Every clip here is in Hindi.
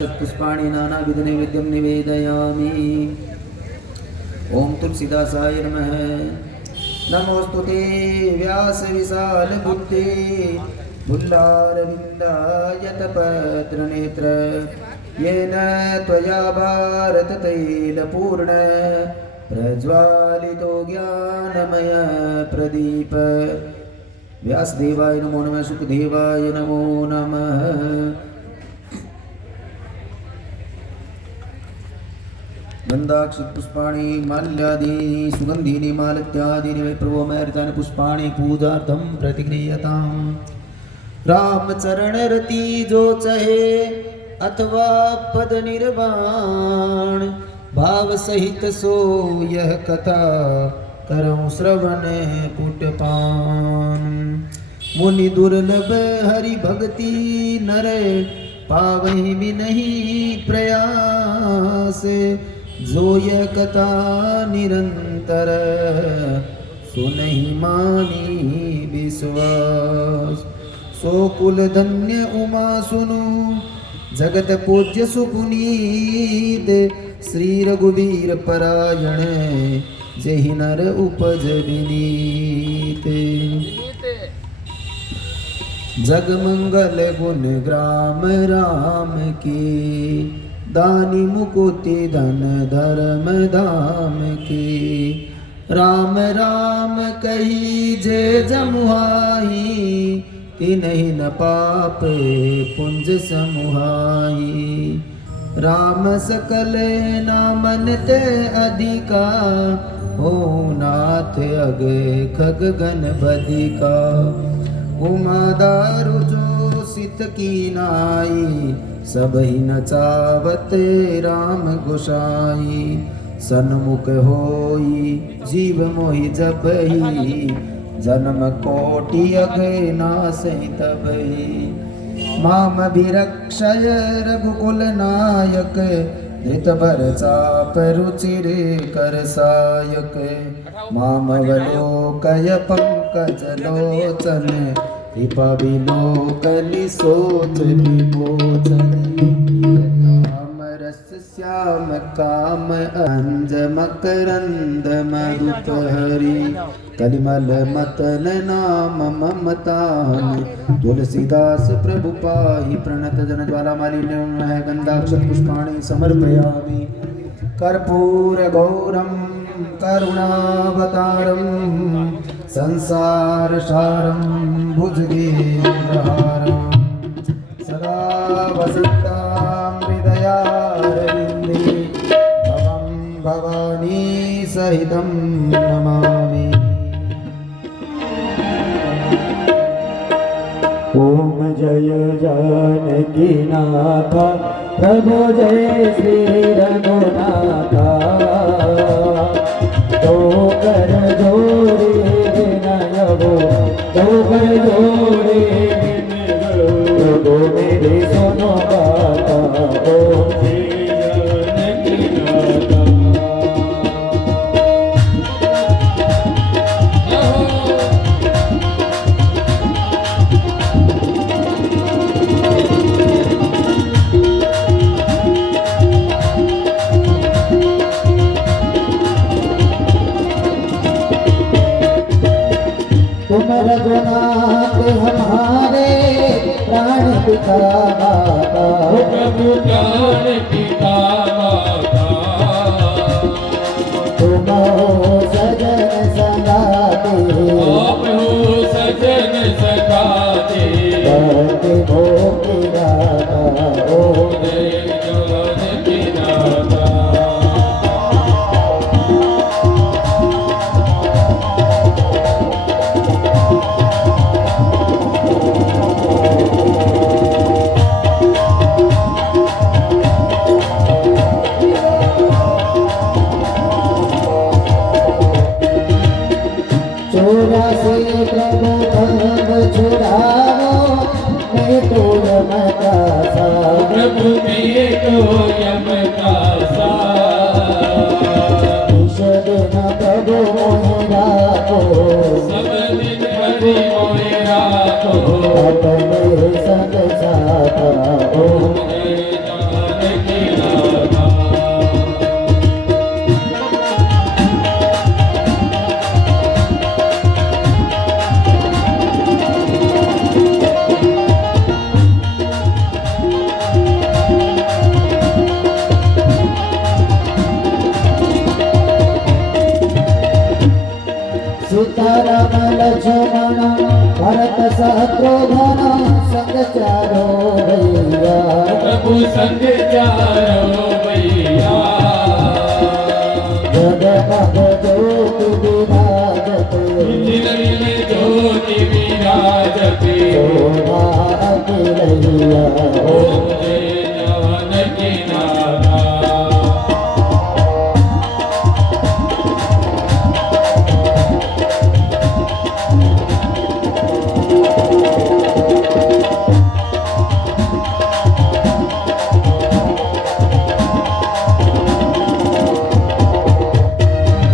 पुष्पाणि नानाविध नैवेद्यं निवेदयामि। ओम तुलसीदासाय नमः। नमोस्तुते व्यासविशालबुद्धे पुल्लारविन्दायतपत्रनेत्र येन त्वया भारततैलपूर्ण प्रज्वालितो ज्ञानमय प्रदीप। व्यासदेवाय नमो नमः। शुकदेवाय नमो नमः। गंधाक्षि पुष्पाणि माल्यादीनि सुगंधीनि मालत्यादीनि वै प्रभो मयर्चानि पुष्पाणि पूजार्थं प्रतिगृह्यताम्। रामचरण रति जो चहे अथवा पद निर्वाण भाव सहित सो यह कथा करऊं श्रवण पुटपान। मुनि दुर्लभ हरि भक्ति नर पावहि भी नहीं प्रयास। जो यह कथा निरंतर सुनहि मानी विश्वास। सो कुल धन्य उमा सुनु जगत पूज्य सुपुनीत। श्री रघुवीर परायण जहि नर उपज विनीत। जग मंगल गुण ग्राम राम की दानी मुकुति धन धर्म धाम की। राम राम कही जे जमुहाई तिन्हि न पाप पुंज समुहाई। राम सकल नामन ते अधिका हो नाथ अग खग गण बदिका। उमा दारु जो सित की नाई सबहि नचावत राम गोसाई। सन्मुख होई जीव मोहि जबहि जन्म कोटि अगे नासहि तबहि। माम अभिरक्षय रघुकुल नायक धृत भर चाप रुचिर कर सायक। माम अवलोकय पंकज लोचन कृपा विलोकनि सोच विमोचन। राम रस श्याम काम अंज मकरंद मधुप हरि। कलिमल मतन नाम ममतान तुलसीदास प्रभु पाहि। प्रणत जन ज्वाला मालिन्यं गंधाक्ष पुष्पाणि समर्पयामि। कर्पूर गौरम करुणावतारम संसार सारम भुजगेन्द्रहारम। सदा वसन्तां हृदयारविन्दे भवं भवानी सहितं नमामि। ओम जय जानकी नाथा प्रभु जय श्री रघुनाथा। तो कर जोड़े विनयवो तो कर जोड़े प्रभु मेरे सुनो गाथा। ओम जय जानकी नाथा। तुम रघुनाथ हमारे प्राण पिता माता। प्रभु प्राण पिता माता। तुम हो सजन सगाते आप हो सजन सगाते। करते भोग दाता। ओम जय जानकी नाथा। चोरा से प्रभु धर्म छुड़ाओ मैं तो यम का सा। प्रभु में तो यम का सा। ईश्वर न प्रभु मोहि राखो सब दिन हरि मोहि राखो। अपने संग साथा। ओम जय लक्ष्मण भरत शत्रुघ्न संग चारो भैया प्रभु संग चारो भैया जगमग ज्योति विराजते जिनगिन ज्योति विराजते शोभा अखिलैया ओम जय जानकी नाथा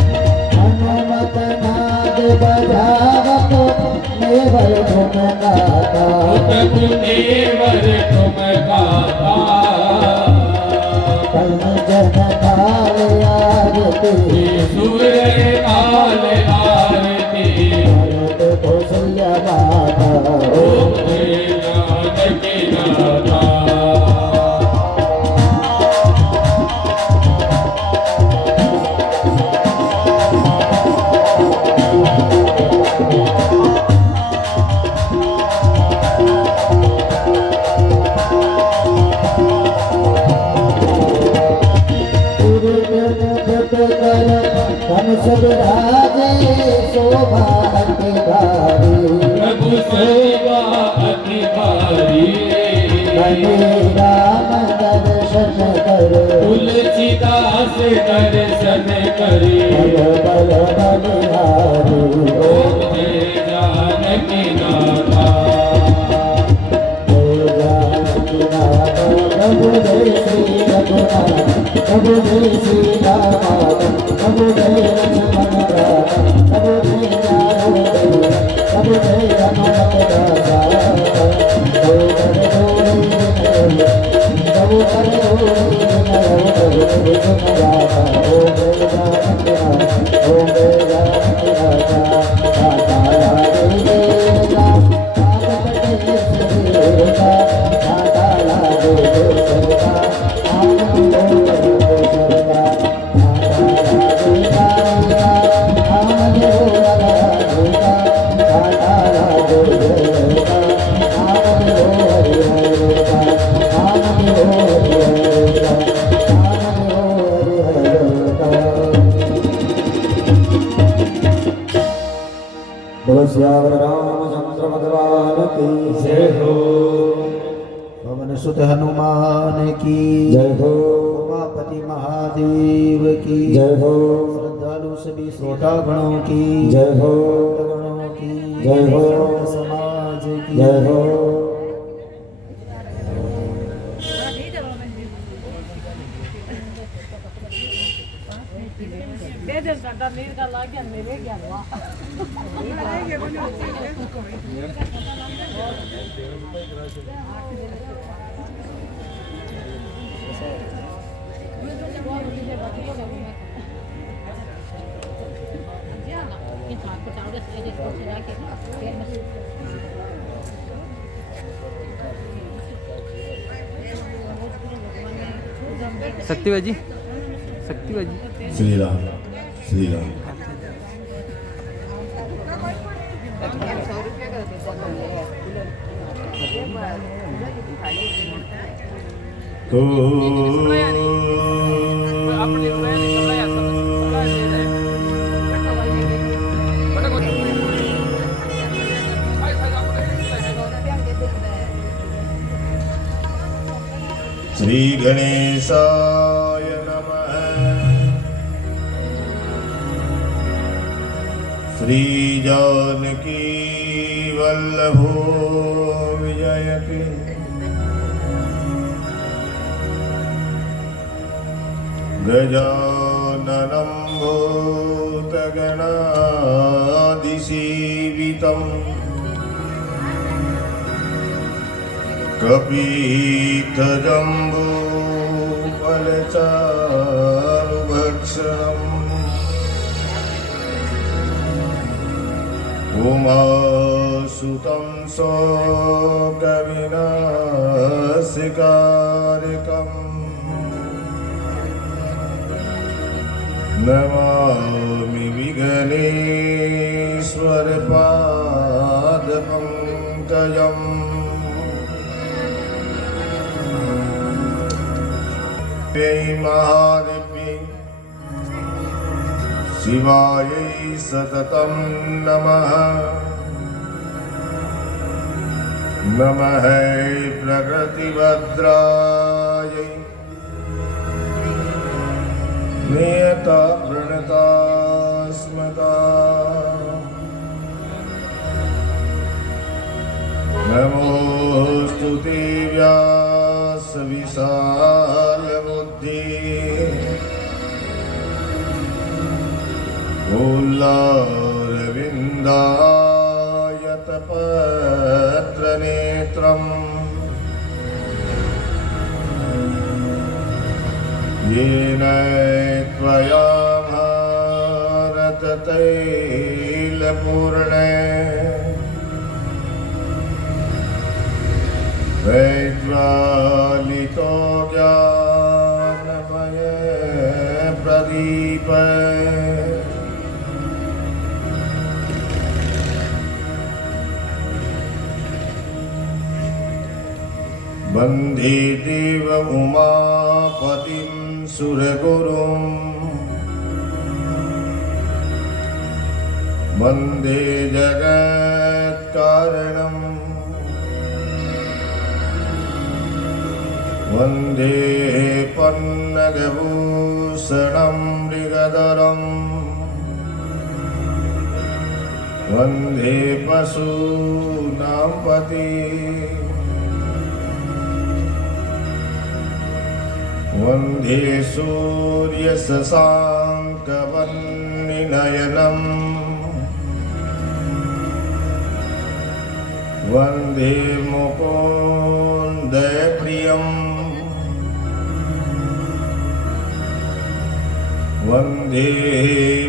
हनुमत नाद बजावत नेवल घुमकाता प्रभु देवर तुम गाता कंचन काल आरती सूर्य काल आरती भरत कौशल्य माता ओम जय जानकी नाथा धनुष विराजे शोभा अति भारी प्रभु सेवा अति भारी बने राम दर्शन करो तुलसीदास दर्शन करे बल बल बलिहारी ओम जय जानकी नाथा जय जानकी नाथ प्रभु जय श्री रघुनाथ प्रभु जय श्री राम प्रभु जय लक्ष्मण राम प्रभु जय चारो भैया प्रभु जय हनुमत दासा प्रभु कर प्रभु सुनदाता ओम जय जानकी नाथ ओम जय जानकी नाथ माता लागे देवता आगत के देवता माता लागे देवता श्यावर रामचंद्र भगवान की जय हो पवन सुत हनुमान की जय हो उमापति महादेव की जय हो श्रद्धालु सभी श्रोता गणों की जय हो गणों की जय हो संत समाज की जय हो शक्तिबाजी शक्तिबाजी श्री राम श्री राम तो श्री गणेशाय नमः श्री जानकी वल्लभो विजयते गजाननं भूतगणादिसेवितम् कपीतजम्बो फलचारुभक्षणम् उमासुतं शोकविनाशकारकम् नमामि विघ्नेश्वरपादपङ्कजम् शीतजम् महादेव्यै शिवायै सततं नमः। नमः प्रकृतिभद्रायै नियता प्रणता स्मृता। नमोऽस्तु ते व्यासविशालबुद्धि कुलारविन्दायतपत्रनेत्रम् येन त्वया भारततैलपूर्णे वैज्वालितो ज्ञानमय प्रदीप वन्दे देव उमापतिं सुरगुरुं वन्दे जगत्कारणम् वन्दे पन्नगभूषणं मृगधरम् वन्दे पशूनां पति वन्दे सूर्यशशाङ्कवह्निनयनम् वन्दे मुकुन्दप्रियम् वन्दे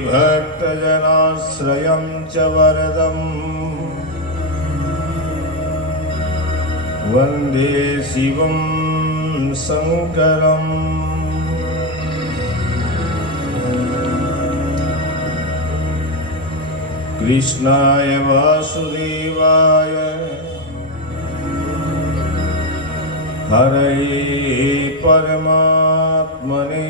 भक्तजनाश्रयं च वरदम् वन्दे शिवं शङ्करम् कृष्णाय वासुदेवाय हरये परमात्मने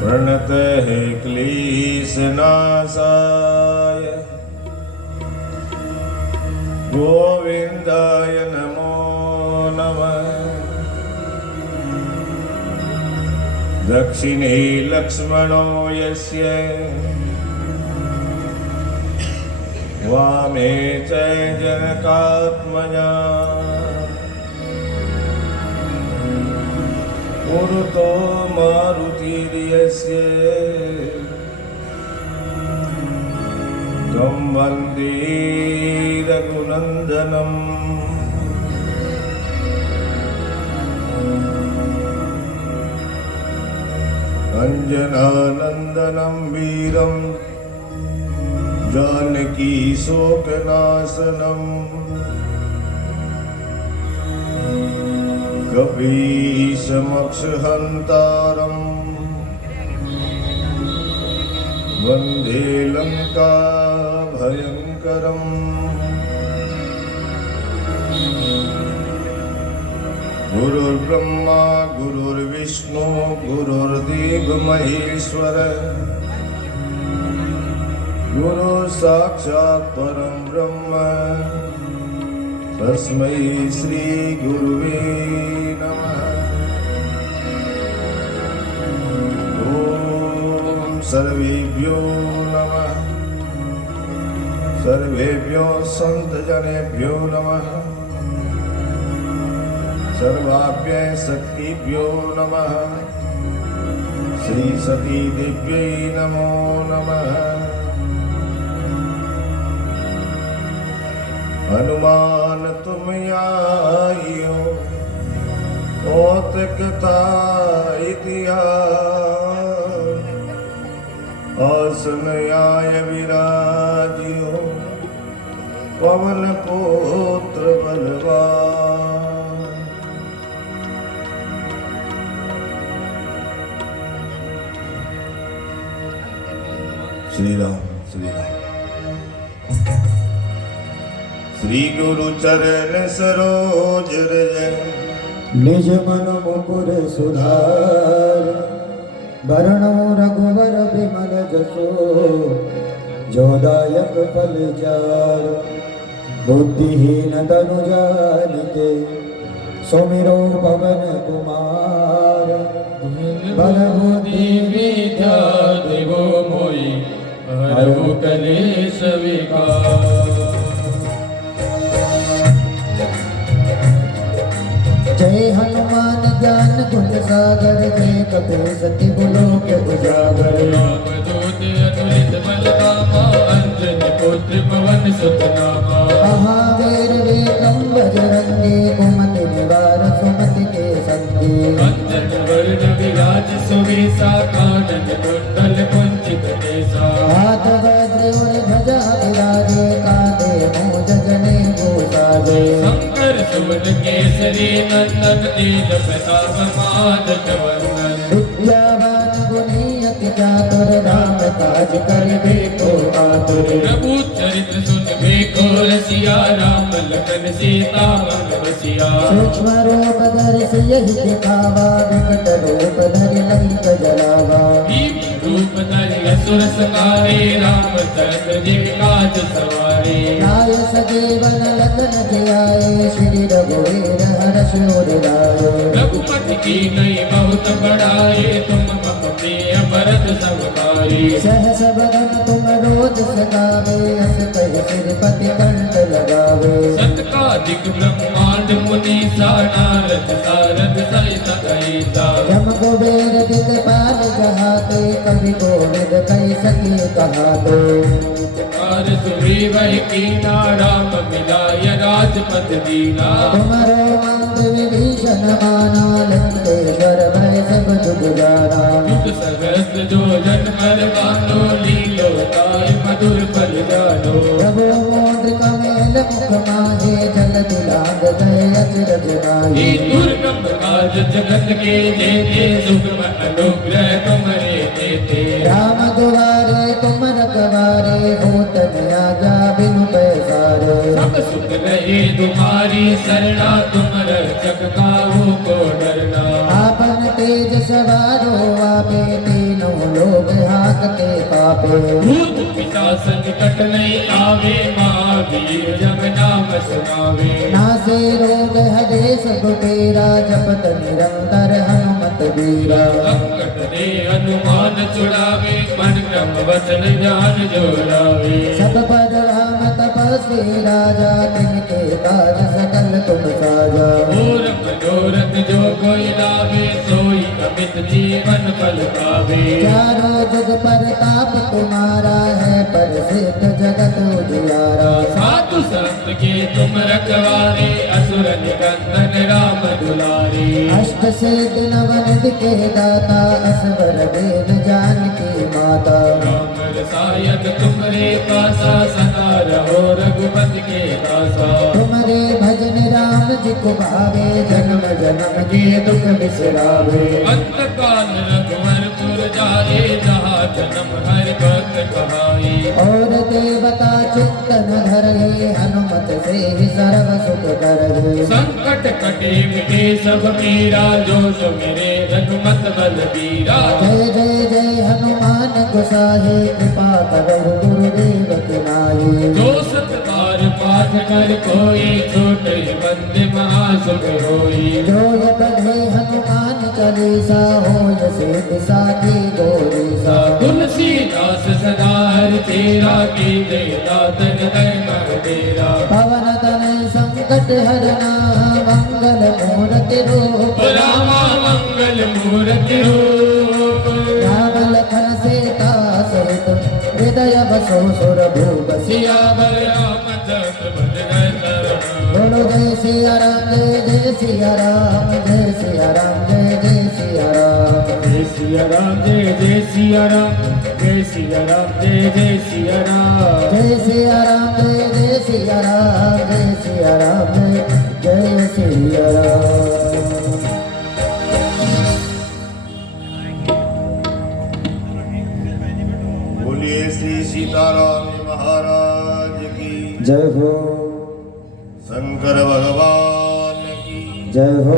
प्रणतः क्लेशनाशाय गोविन्दाय नमो नमः। दक्षिणे लक्ष्मणो यस्य वामे च जनकात्मजा पुरतो मारुतिर्यस्य तं वन्दे रघुनन्दनम्। अञ्जनानन्दनं वीरं जानकी शोकनाशनम् कपीशमक्षहन्तारम् वन्दे लङ्का भयङ्करम्। गुरुर्ब्रह्मा गुरुर्विष्णु गुरुर्देव महेश्वर गुरु साक्षात् परं ब्रह्म तस्मै श्री गुरुवे नमः। ॐ सर्वेभ्यो नमः। सर्वेभ्यो सन्तजनेभ्यो नमः। सर्वाभ्य शक्तिभ्यो नमः। श्री सती देव्यै नमो नमः। हनुमान तुम आइयो ओत कथा इतिहास आसन आय विराजियो पवन पुत्र बलवान। श्री राम श्री राम। श्री गुरु चरण सरोज रज निज मन मुकुर सुधार वरणो रघुवर विमल जसो जोदायक फल जार बुद्धिहीन तनु जानिके सुमिरो पवन कुमार बल बुद्धि विद्या देवो मोहि हरहु कलेश विकार। जय हनुमान ज्ञान गुण सागर जय कपि सति बुलोक उजागर रामदूत अतुलित बल धामा अंजनी पुत्र पवन सुत नामा। महावीर विक्रम बजरंगी कुमति निवार सुमति के संगी कंचन वरण विराज सुवेशा कानन कुंडल कुंचित केसा। हाथ वज्र और ध्वजा विराजे कांधे मूंज जने गोसाजे शंकर सुवन केसरी नंदन तेज प्रताप माधव वर्णन। विद्यावान गुणी अति चातुर राम काज करिबे को आतुर प्रभु चरित्र सुन देखो रसिया राम लखन सीता मन बसिया। सूक्ष्म रूप धरि सियहि दिखावा विकट रूप धरि लंक जलावा भीम रूप धरि असुर संहारे रामचंद्र जी काज सवारे। नाय सजीवन लखन जियाए श्री रघुवीर हर्ष उर लाए रघुपति की नई बहुत बड़ाए तुम मम प्रिय भरत सब भाई। सहस बदन तुम रोज सगावे अस कहि सिरपति कंठ लगावे सत्कादिक ब्रह्मांड मुनि नारद सारद सहित अहिता। जम कुबेर दिखपाल जहाते कवि कोविद कहि सके कहाते और सुग्रीवहि कीना राम मिलाय राजपद दीना। तुम्हारो मंत्र विभीषण माना लंकेश्वर भय सब जुग जाना युग सहस्त्र जो जन पर बानो लीलो काय मधुर फल जानो। प्रभु मौद्रिक मेल मुख माहे जल दिलांग गए अचरज ये नाहि दुर्गम काज जगत के जेते सुगम अनुग्रह तुम्हारे देते। राम दुआरे तुम रखवारे होत न आजा बिनु पैसारे सब सुख रहे तुम्हारी शरणा तुम रक्षक काहू को डरना। आपन तेज सवारो आपे तीनों लोग हाकते कापे भूत पिशाच निकट नहीं आवे महावीर जब नाम सुनावे। नासे रोग हरे सब तेरा जपत निरंतर हनुमत वीरा संकट दे हनुमान छुड़ावे मन क्रम वचन ध्यान जोड़ावे। सब पर राम तपस्वी राजा तिनके काज सकल तुम साजा और मनोरथ जो कोई लावे सोई अमित जीवन फल पावे। चारों जुग पर ताप तुम्हारा है प्रसिद्ध जगत उजियारा साधु संत के तुम रखवारे असुर निकंदन राम दुलारे। अष्ट सिद्धि नवनिधि के दाता असवर वेद जानकी माता राम रसायन तुमरे पासा सदा रहो रघुपति के दासा। तुम्हारे भजन राम जी को भावे जन्म जन्म के दुख बिसरावे अंत काल रघुवरपुर जाए जहाँ जन्म हरि भक्त कहाई। और देवता चित्तन धरे हनुमत से ही सर्व सुख करहे संकट कटे मिटे सब पीरा जो सुमिरे हनुमत बलबीरा। जय जय जय हनुमान गोसाई कृपा करो गुरुदेव की नाई जो सत बार पाठ कर कोई छोटे बंदे महासुख होई। जो ये पढ़े हनुमान चालीसा हो से दिशा की गोरीसा तुलसीदास सदा हर तेरा की देता तन दय तेरा। पवन तनय संकट हरना मंगल मूर्ति रूप रामा मंगल मूर्ति रूप। राम लखन सीता सहित हृदय बसो सुर भूप सियावर रामचंद्र भज गए शरण। बोलो जय सिया राम जय सिया राम जय सिया राम जय सिया राम जय सिया राम जय जय सिया राम जय सिया राम जय जय सिया राम। जय सिया राम जय सिया राम जय सिया राम जय सिया राम। बोलिए श्री सीताराम महाराज की जय हो। जय हो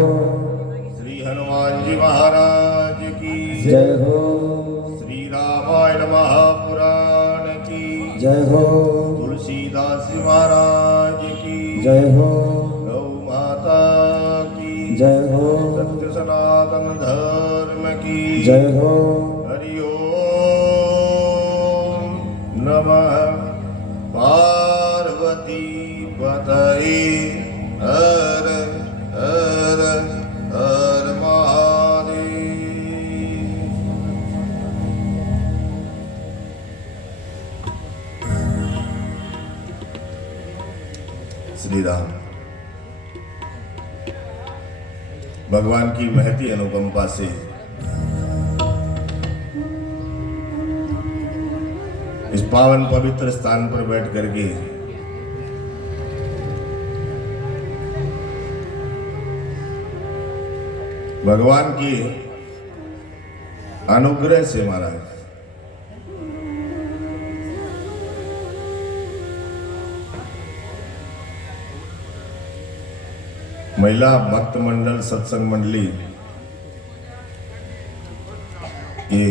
श्री हनुमान जी महाराज की जय हो श्री रामायण महापुराण की जय हो तुलसीदास जी महाराज की जय हो गौ माता की जय हो सत्य सनातन धर्म की जय हो हरि ओम नमः पार्वती पतये हर हर हर महादेव। श्री राम भगवान की महती अनुकंपा से इस पावन पवित्र स्थान पर बैठ करके भगवान की अनुग्रह से महाराज महिला भक्त मंडल सत्संग मंडली ये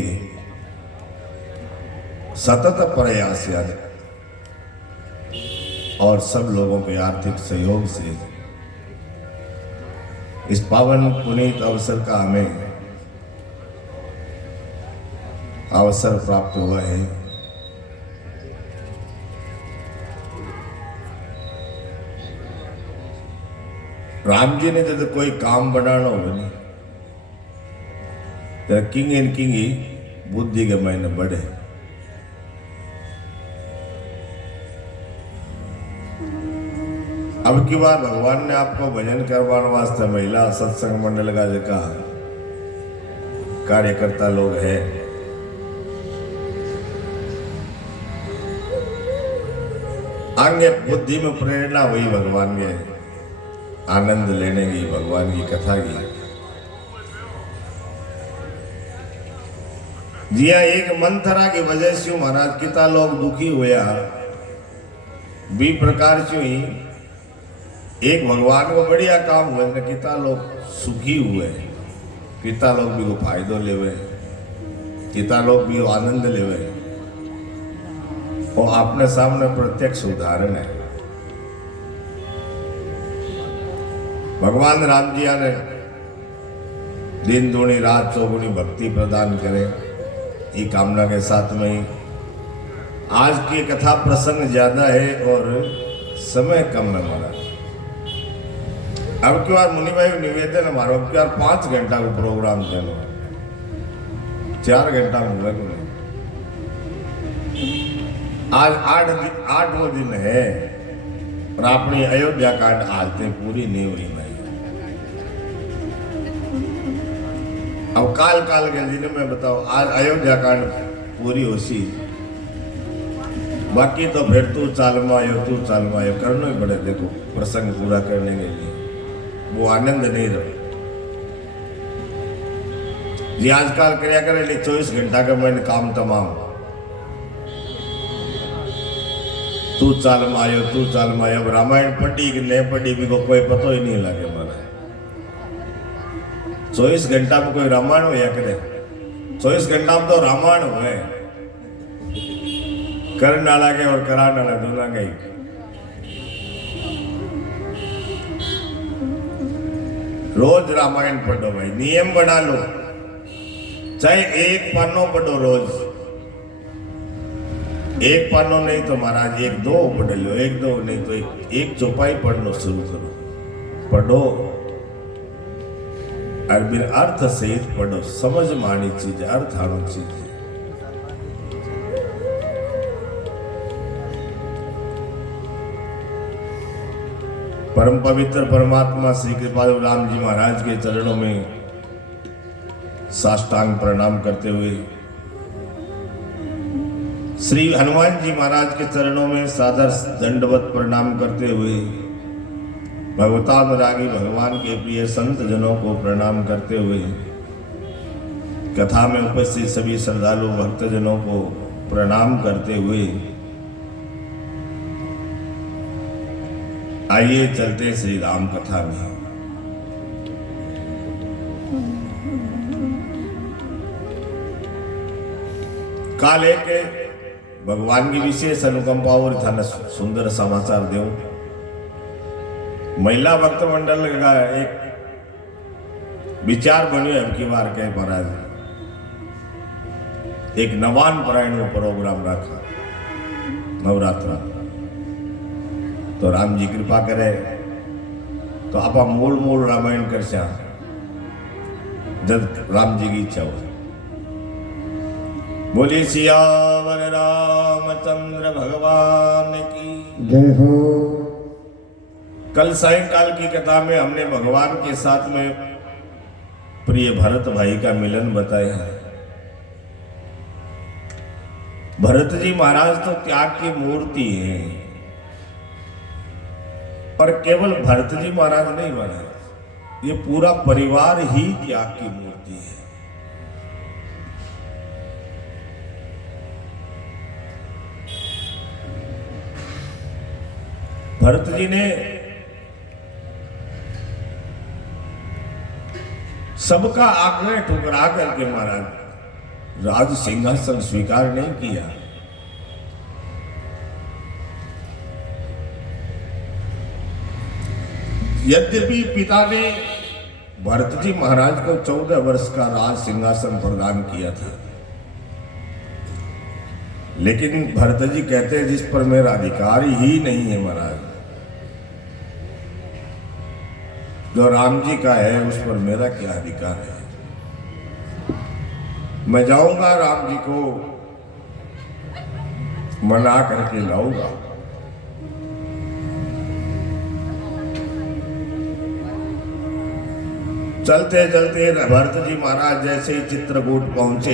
सतत प्रयास और सब लोगों के आर्थिक सहयोग से इस पावन पुनीत अवसर का हमें अवसर प्राप्त हुआ है। राम जी ने जब कोई काम बनाना हो नहीं तो किंग एंड किंग ही बुद्धि के महीने बढ़े। अब की बार भगवान ने आपको भजन करवाने वास्ते महिला सत्संग मंडल का जगह कार्यकर्ता लोग हैं, आगे बुद्धि में प्रेरणा हुई भगवान के आनंद लेने की, भगवान की कथा की। जिया एक मंथरा की वजह से महाराज कितना लोग दुखी हुआ भी प्रकार से ही एक भगवान को बढ़िया काम हुए न कितना लोग सुखी हुए, कितना लोग भी वो फायदो लेवे, कितना लोग भी वो आनंद लेवे। और आपने सामने प्रत्यक्ष उदाहरण है। भगवान राम जी ने दिन दूनी रात चौगुनी भक्ति प्रदान करे, ये कामना के साथ में ही आज की कथा प्रसंग ज्यादा है और समय कम है महाराज। अब की बार मुनि भाई निवेदन हमारा अब की बार 5 घंटा का प्रोग्राम चलो, 4 घंटा में हुआ कि नहीं। आज 8वां दिन है और अपनी अयोध्या कांड आज तक पूरी नहीं हुई नहीं। अब काल काल के दिन में बताओ आज अयोध्या कांड पूरी होसी, बाकी तो फिर तू चाल में आयो करना ही पड़े। देखो प्रसंग पूरा करने के लिए वो आनंद नहीं रहा जी। आजकल क्या करे 24 घंटा का मैंने काम तमाम, तू चाल में आयो अब रामायण पढ़ी कि नहीं पढ़ी भी को कोई पता ही नहीं लगे माना। 24 घंटा में कोई रामायण हो या करे, 24 घंटा में तो रामायण हुए कर नाला के और करा नाला दोनों गई। रोज रामायण पढ़ो भाई, नियम बना लो, चाहे 1 पन्नो पढ़ो रोज। 1 पन्नो नहीं तो महाराज 1-2 पढ़ लो, 1-2 नहीं तो 1 चौपाई पढ़ना शुरू करो, पढ़ो और फिर अर्थ सहित पढ़ो। समझ में आनी चीज, अर्थ आनी चीज। परम पवित्र परमात्मा श्री कृपालु राम जी महाराज के चरणों में साष्टांग प्रणाम करते हुए, श्री हनुमान जी महाराज के चरणों में सादर दंडवत प्रणाम करते हुए, भगवतानुरागी भगवान के प्रिय संत जनों को प्रणाम करते हुए, कथा में उपस्थित सभी श्रद्धालु भक्तजनों को प्रणाम करते हुए आइए चलते श्री राम कथा में। काल एक भगवान की विशेष अनुकंपा और थाना सुंदर समाचार दो। महिला भक्त मंडल का एक विचार बनो अब की बार कह महाराज एक नवान परायण प्रोग्राम रखा नवरात्रा। तो राम जी कृपा करे तो आप मूल मूल रामायण कर जब राम जी की इच्छा हो। बोली सियावर रामचंद्र भगवान की जय हो। कल सायंकाल की कथा में हमने भगवान के साथ में प्रिय भरत भाई का मिलन बताया है। भरत जी महाराज तो त्याग की मूर्ति है, पर केवल भरत जी महाराज नहीं महाराज, ये पूरा परिवार ही त्याग की मूर्ति है। भरत जी ने सबका आग्रह ठुकरा करके महाराज राज सिंहासन स्वीकार नहीं किया। यद्यपि पिता ने भरत जी महाराज को 14 वर्ष का राज सिंहासन प्रदान किया था, लेकिन भरत जी कहते हैं जिस पर मेरा अधिकार ही नहीं है महाराज, जो राम जी का है उस पर मेरा क्या अधिकार है। मैं जाऊंगा राम जी को मना करके लाऊंगा। चलते चलते भरत जी महाराज जैसे ही चित्रकूट पहुंचे,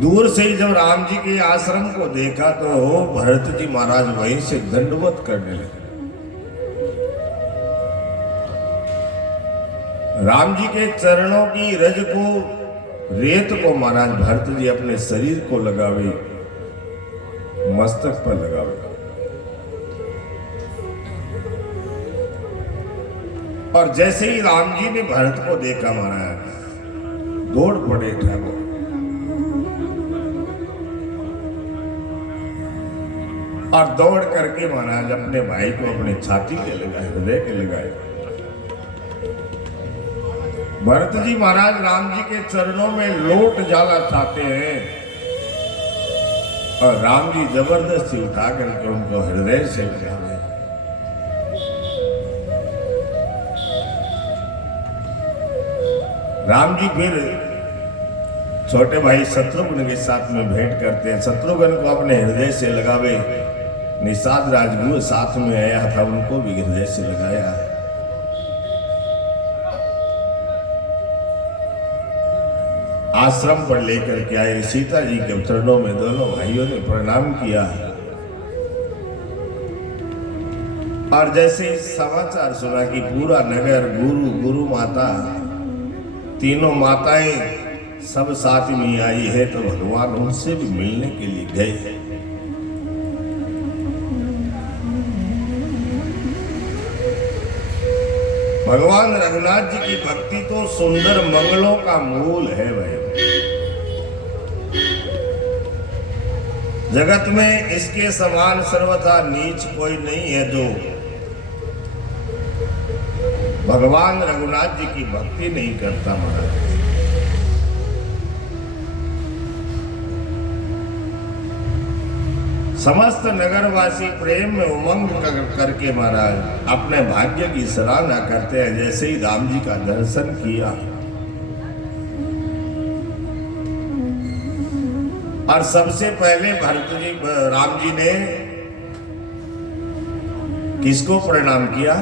दूर से ही जब राम जी के आश्रम को देखा तो भरत जी महाराज वहीं से दंडवत करने लगे। राम जी के चरणों की रज को रेत को महाराज भरत जी अपने शरीर को लगावे, मस्तक पर लगावे, और जैसे ही राम जी ने भरत को देखा महाराज दौड़ पड़े ठाकुर, और दौड़ करके महाराज अपने भाई को अपने छाती पे लगाए, हृदय पे लगाए। भरत जी महाराज राम जी के चरणों में लोट जाला चाहते हैं, और राम जी जबरदस्ती उठा करके उनको हृदय से लगा रहे। राम जी फिर छोटे भाई शत्रुघ्न के साथ में भेंट करते हैं। शत्रुघ्न को अपने हृदय से लगावे। निषाद राजगुरु साथ में आया था, उनको भी हृदय से लगाया। आश्रम पर लेकर के आए, सीता जी के चरणों में दोनों भाइयों ने प्रणाम किया। और जैसे समाचार सुना कि पूरा नगर गुरु गुरु माता तीनों माताएं सब साथ में आई है, तो भगवान उनसे भी मिलने के लिए गए। भगवान रघुनाथ जी की भक्ति तो सुंदर मंगलों का मूल है भाई। जगत में इसके समान सर्वथा नीच कोई नहीं है जो भगवान रघुनाथ जी की भक्ति नहीं करता महाराज। समस्त नगरवासी प्रेम में उमंग करके महाराज अपने भाग्य की सराहना करते हैं। जैसे ही राम जी का दर्शन किया और सबसे पहले राम जी ने किसको प्रणाम किया?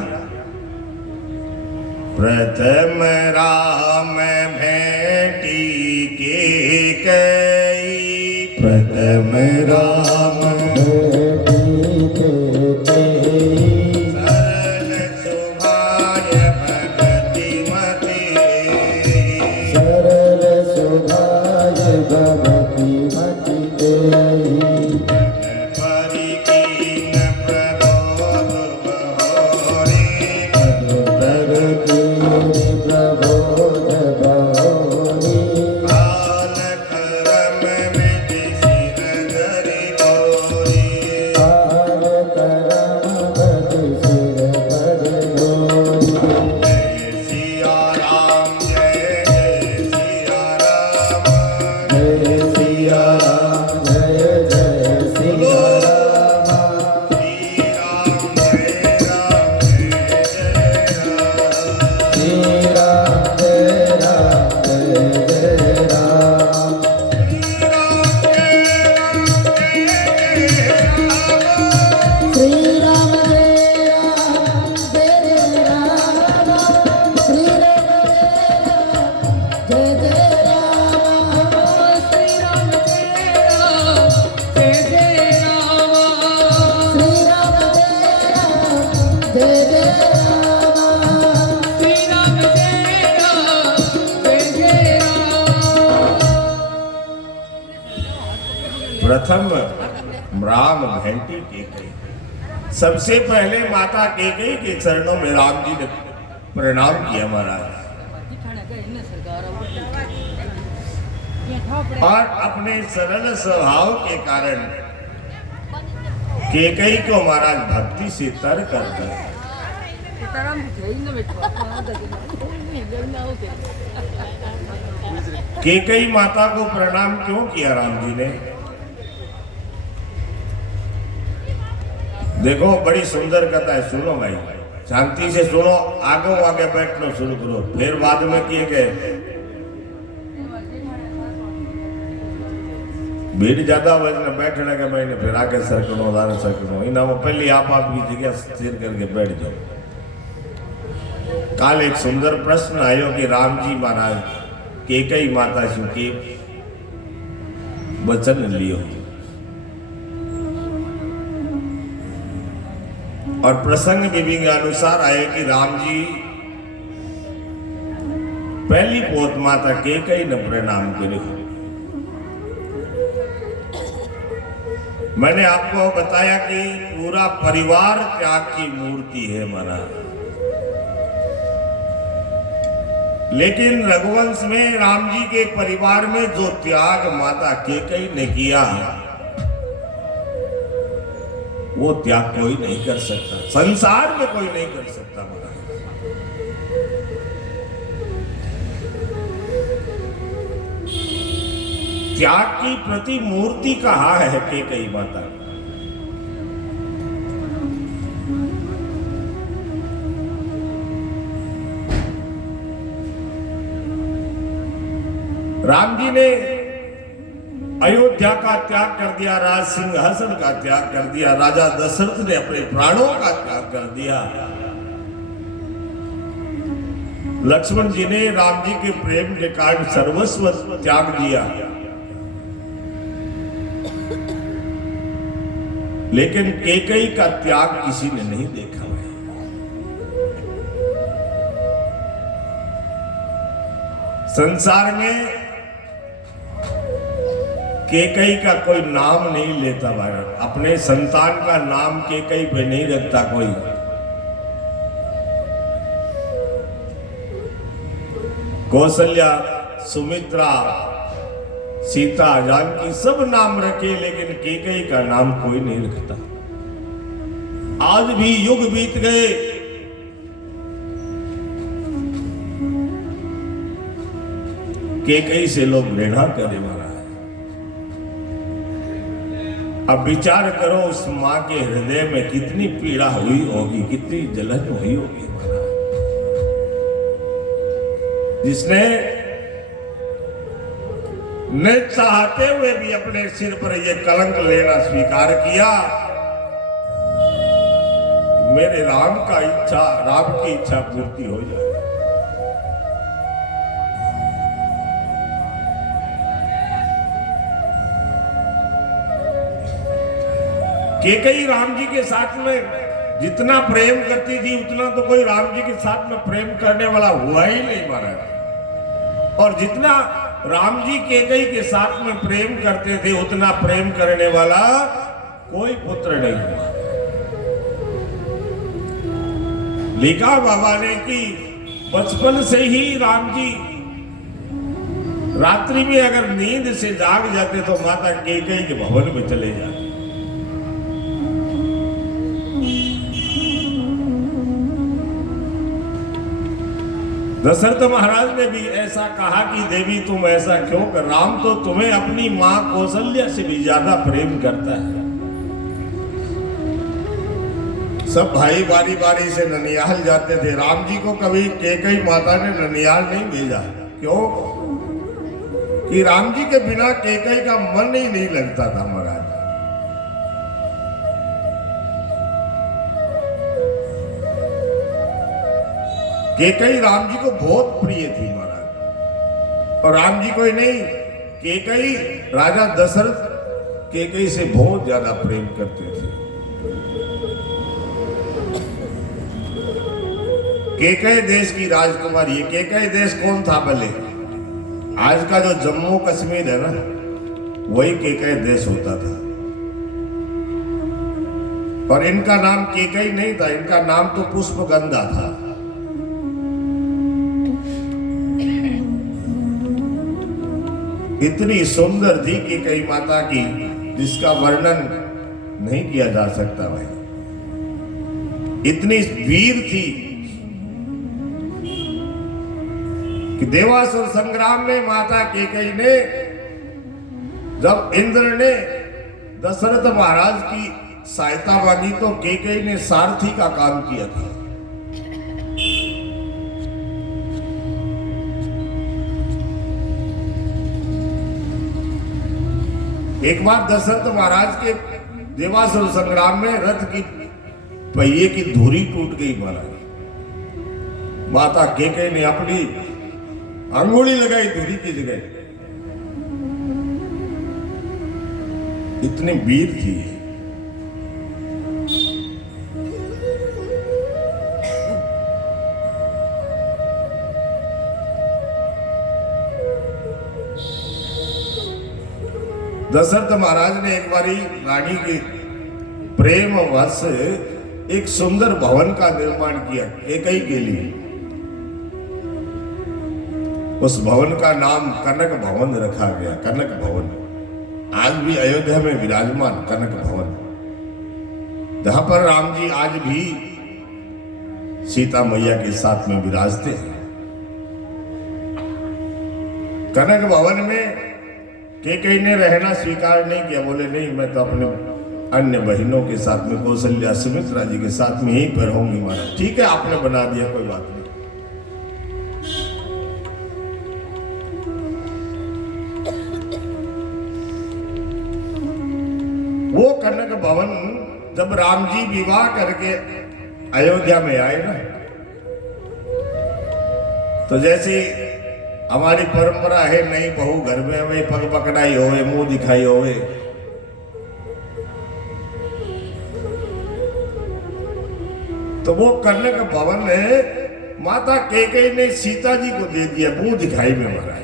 प्रथम राम भेटी के कई, प्रथम राम भेटी के कई, सरल सुभाय भगति मति, सरल सुभाय भगति मति देहि, परिकीन प्रबोध बहोरी, प्रभु प्रथम राम घंटी केकई। सबसे पहले माता केकई के चरणों में राम जी ने प्रणाम किया महाराज, और अपने सरल स्वभाव के कारण केकई को महाराज भक्ति से तर कर दिया। केकई माता को प्रणाम क्यों किया राम जी ने? देखो बड़ी सुंदर कथा है, सुनो भाई, शांति से सुनो, आगे बैठना शुरू करो, फिर बाद में किए गए भीड़ ज्यादा बजने बैठने का मैंने फिर आगे सरकनो दाना सरकनो इन पहले आप की जगह स्थिर करके बैठ जाओ। काल एक सुंदर प्रश्न आयो कि राम जी महाराज केकई माता शू के वचन लियो, और प्रसंग विधि के अनुसार आए कि राम जी पहली पोत माता केकई ने प्रणाम करे। मैंने आपको बताया कि पूरा परिवार त्याग की मूर्ति है महाराज, लेकिन रघुवंश में राम जी के परिवार में जो त्याग माता केकई ने किया वो त्याग कोई नहीं कर सकता, संसार में कोई नहीं कर सकता महाराज। त्याग की प्रति मूर्ति कहा है केकई माता। राम जी ने अयोध्या का त्याग कर दिया, राज सिंहासन का त्याग कर दिया, राजा दशरथ ने अपने प्राणों का त्याग कर दिया, लक्ष्मण जी ने राम जी के प्रेम के कारण सर्वस्व त्याग दिया, लेकिन केकई का त्याग किसी ने नहीं देखा है। संसार में केकई का कोई नाम नहीं लेता भाई, अपने संतान का नाम केकई पे नहीं रखता कोई। कौशल्या, सुमित्रा, सीता, जानकी सब नाम रखे, लेकिन केकई का नाम कोई नहीं रखता। आज भी युग बीत गए, केकई से लोग घृणा करे वाला है। अब विचार करो उस मां के हृदय में कितनी पीड़ा हुई होगी, कितनी जलन हुई होगी महाराज, जिसने न चाहते हुए भी अपने सिर पर यह कलंक लेना स्वीकार किया। मेरे राम की इच्छा पूर्ति हो जाए। केकई राम जी के साथ में जितना प्रेम करती थी उतना तो कोई राम जी के साथ में प्रेम करने वाला हुआ ही नहीं महाराज, और जितना राम जी केकई के साथ में प्रेम करते थे उतना प्रेम करने वाला कोई पुत्र नहीं हुआ। लिखा बाबा ने कि बचपन से ही राम जी रात्रि में अगर नींद से जाग जाते तो माता केकई के भवन में चले जाते। दशरथ महाराज ने भी ऐसा कहा कि देवी तुम ऐसा क्यों कर, राम तो तुम्हें अपनी मां कौशल्या से भी ज्यादा प्रेम करता है। सब भाई बारी बारी से ननियाल जाते थे, राम जी को कभी केकई माता ने ननियाल नहीं भेजा। क्यों? कि राम जी के बिना केकई का मन ही नहीं लगता था महाराज। केकई राम जी को बहुत प्रिय थी महाराज, और राम जी को ही नहीं, केकई राजा दशरथ केकई से बहुत ज्यादा प्रेम करते थे। केकई देश की राजकुमारी है। केकई देश कौन था भले? आज का जो जम्मू कश्मीर है ना, वही केकय देश होता था। और इनका नाम केकई नहीं था, इनका नाम तो पुष्पगंधा था। इतनी सुंदर थी केकई माता की जिसका वर्णन नहीं किया जा सकता भाई। इतनी वीर थी कि देवासुर संग्राम में माता केकई ने, जब इंद्र ने दशरथ महाराज की सहायता मांगी तो केकई ने सारथी का काम किया था। एक बार दशरथ महाराज के देवासुर संग्राम में रथ की पहिए की धुरी टूट गई महाराज। माता केकई ने अपनी अंगुली लगाई धुरी की जगह। इतनी वीर थी। दशरथ महाराज ने एक बारी रानी के प्रेम वश एक सुंदर भवन का निर्माण किया केकई के लिए। उस भवन का नाम कनक भवन रखा गया। कनक भवन आज भी अयोध्या में विराजमान कनक भवन, जहां पर राम जी आज भी सीता मैया के साथ में विराजते हैं। कनक भवन में केकई ने रहना स्वीकार नहीं किया। बोले नहीं, मैं तो अपने अन्य बहनों के साथ में कौशल्या सुमित्रा जी के साथ में यहीं पर रहूंगी महाराज। ठीक है, आपने बना दिया, कोई बात नहीं। वो कनक भवन जब राम जी विवाह करके अयोध्या में आए ना, तो जैसे हमारी परंपरा है, नई बहू घर में हमें पग पकड़ाई होवे, मुंह दिखाई होवे, तो वो कनक भवन माता केकई ने सीता जी को दे दिया मुंह दिखाई में महाराज।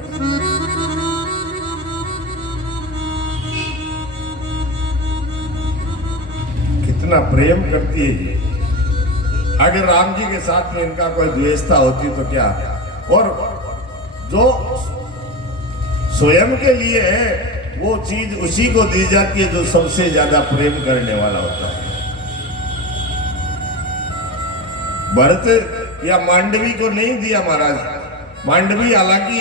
कितना प्रेम करती है। अगर राम जी के साथ में इनका कोई द्वेषता होती तो क्या। और जो स्वयं के लिए है वो चीज उसी को दी जाती है जो सबसे ज्यादा प्रेम करने वाला होता है। भरत या मांडवी को नहीं दिया महाराज। मांडवी हालांकि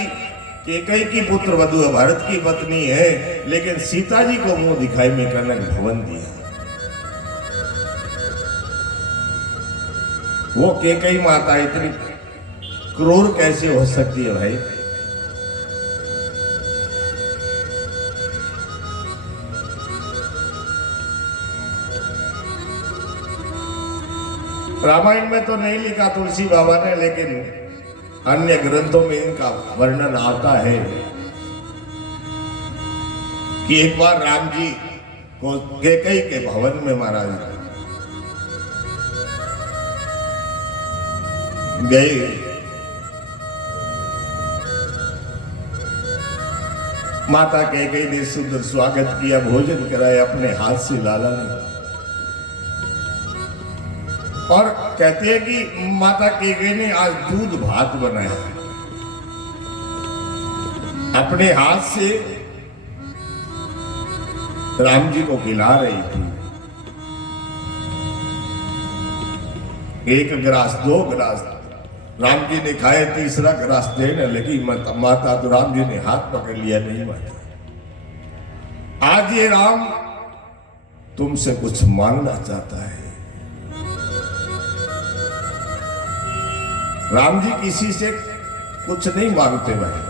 केकई की पुत्र वधू है, भरत की पत्नी है, लेकिन सीता जी को मुंह दिखाई में कनक भवन दिया। वो केकई माता इतनी क्रूर कैसे हो सकती है भाई। रामायण में तो नहीं लिखा तुलसी बाबा ने, लेकिन अन्य ग्रंथों में इनका वर्णन आता है कि एक बार राम जी को केकई के भवन में महाराज गए। माता केकई ने सुंदर स्वागत किया, भोजन कराया अपने हाथ से लाला ने। और कहते हैं कि माता केकई ने आज दूध भात बनाया अपने हाथ से, राम जी को खिला रही थी। एक गिलास, 2 गिलास राम जी ने खाए, तीसरा गिलास देने लगी माता, तो राम जी ने हाथ पकड़ लिया, नहीं माता आज ये राम तुमसे कुछ मांगना चाहता है। राम जी किसी से कुछ नहीं मांगते भाई।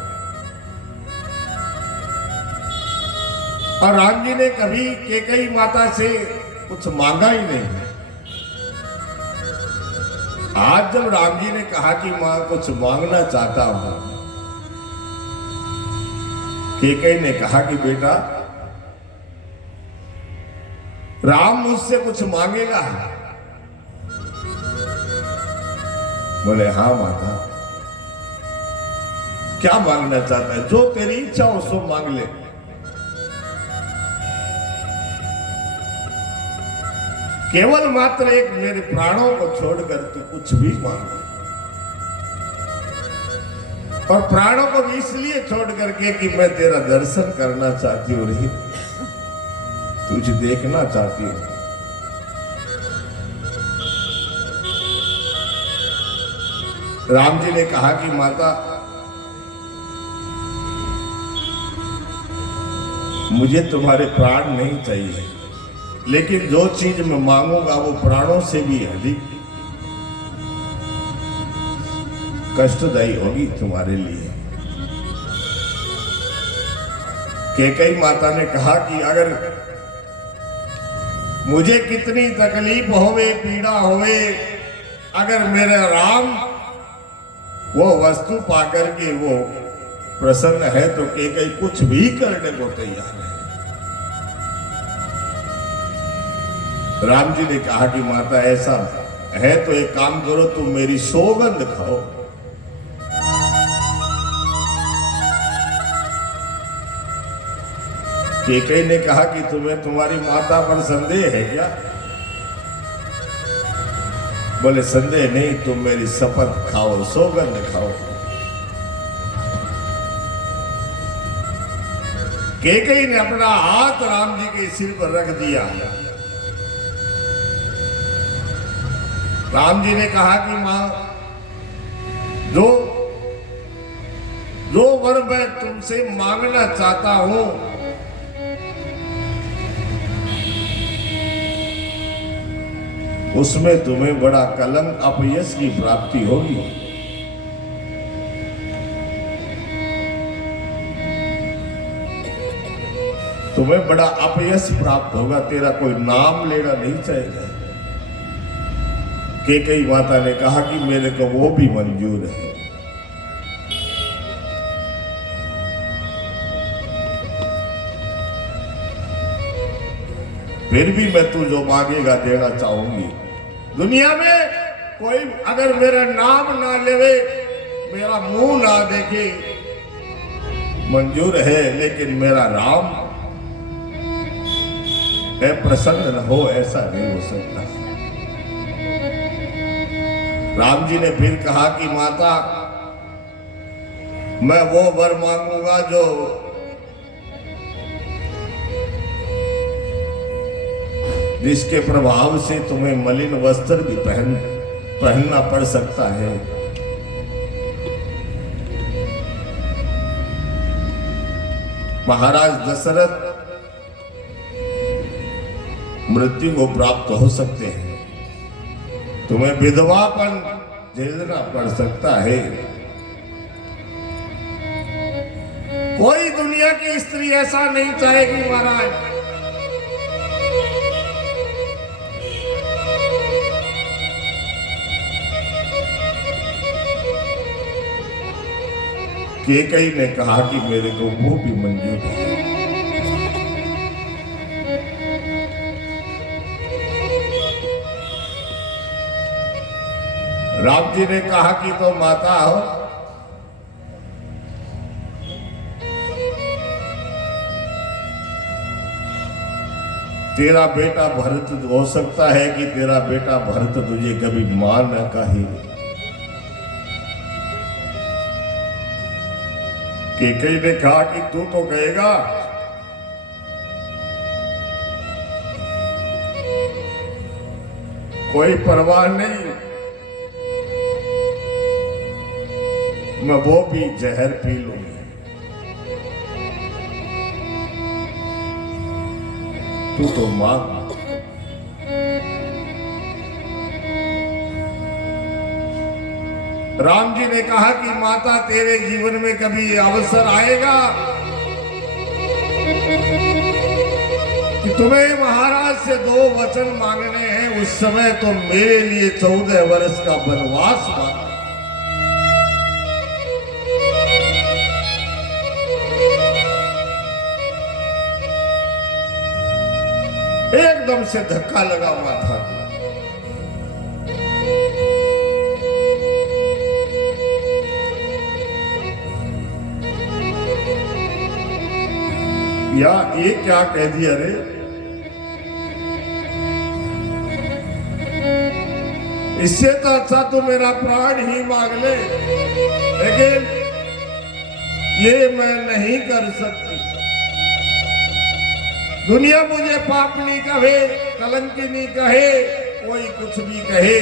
और राम जी ने कभी केकई माता से कुछ मांगा ही नहीं। आज जब राम जी ने कहा कि मां कुछ मांगना चाहता हूं, केकई ने कहा कि बेटा राम मुझसे कुछ मांगेगा। बोले हाँ माता, क्या मांगना चाहता है, जो तेरी इच्छा हो सो मांग ले। केवल मात्र एक मेरे प्राणों को छोड़कर तू कुछ भी मांग, और प्राणों को भी इसलिए छोड़ करके कि मैं तेरा दर्शन करना चाहती हूँ, रही तुझे देखना चाहती हूँ। राम जी ने कहा कि माता, मुझे तुम्हारे प्राण नहीं चाहिए, लेकिन जो चीज मैं मांगूंगा वो प्राणों से भी अधिक कष्टदायी होगी तुम्हारे लिए। कैकेयी माता ने कहा कि अगर मुझे कितनी तकलीफ होवे, पीड़ा होवे, अगर मेरे राम वो वस्तु पाकर के वो प्रसन्न है तो कैकेयी कुछ भी करने को तैयार है। राम जी ने कहा कि माता ऐसा है तो एक काम करो, तुम मेरी सौगंध खाओ। कैकेयी ने कहा कि तुम्हें तुम्हारी माता पर संदेह है क्या? बोले संदेह नहीं, तुम मेरी शपथ खाओ, सौगंध खाओ। कैकेयी ने अपना हाथ राम जी के सिर पर रख दिया। राम जी ने कहा कि मां, जो वर मैं तुमसे मांगना चाहता हूं उसमें तुम्हें बड़ा कलंक, अपयश की प्राप्ति होगी। तुम्हें बड़ा अपयश प्राप्त होगा, तेरा कोई नाम लेना नहीं चाहेगा। कैकेयी माता ने कहा कि मेरे को वो भी मंजूर है। फिर भी मैं तू जो मांगेगा देना चाहूंगी। दुनिया में कोई अगर मेरा नाम ना लेवे, मेरा मुंह ना देखे, मंजूर है, लेकिन मेरा राम है प्रसन्न न हो, ऐसा नहीं हो सकता। राम जी ने फिर कहा कि माता, मैं वो वर मांगूंगा जो जिसके प्रभाव से तुम्हें मलिन वस्त्र भी पहनना पड़ सकता है। महाराज दशरथ मृत्यु को प्राप्त हो सकते हैं, तुम्हें विधवापन झेलना पड़ सकता है। कोई दुनिया की स्त्री ऐसा नहीं चाहेगी महाराज। कैकेयी ने कहा कि मेरे को वो भी मंजूर है। राम जी ने कहा कि तो माता हो, तेरा बेटा भरत हो सकता है कि तेरा बेटा भरत तुझे कभी मां न कहे। कैकेयी ने कहा कि तू तो कहेगा। कोई परवाह नहीं, मैं वो भी जहर पी लूंगी। तू तो मांग। राम जी ने कहा कि माता, तेरे जीवन में कभी ये अवसर आएगा कि तुम्हें महाराज से 2 वचन मांगने हैं। उस समय तो मेरे लिए 14 वर्ष का वनवास मांगा। एकदम से धक्का लगा हुआ था। या ये क्या कह दिया रे? इससे तो अच्छा तो मेरा प्राण ही मांग ले, लेकिन ये मैं नहीं कर सकती। दुनिया मुझे पापनी कहे, कलंकिनी कहे, कोई कुछ भी कहे,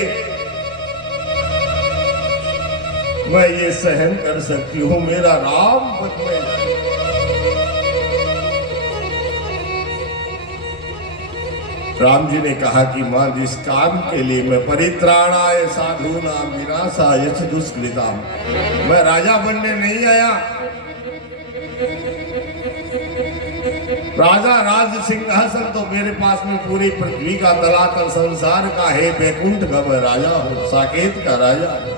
मैं ये सहन कर सकती हूँ। मेरा राम बदले जाए। राम जी ने कहा कि मां, जिस काम के लिए मैं परित्राणाय साधूनां विनाशाय च दुष्कृतां, मैं राजा बनने नहीं आया। राजा राज सिंहासन तो मेरे पास में पूरी पृथ्वी का तलातल संसार का है, बैकुंठ का मैं राजा हूं, साकेत का राजा हूं।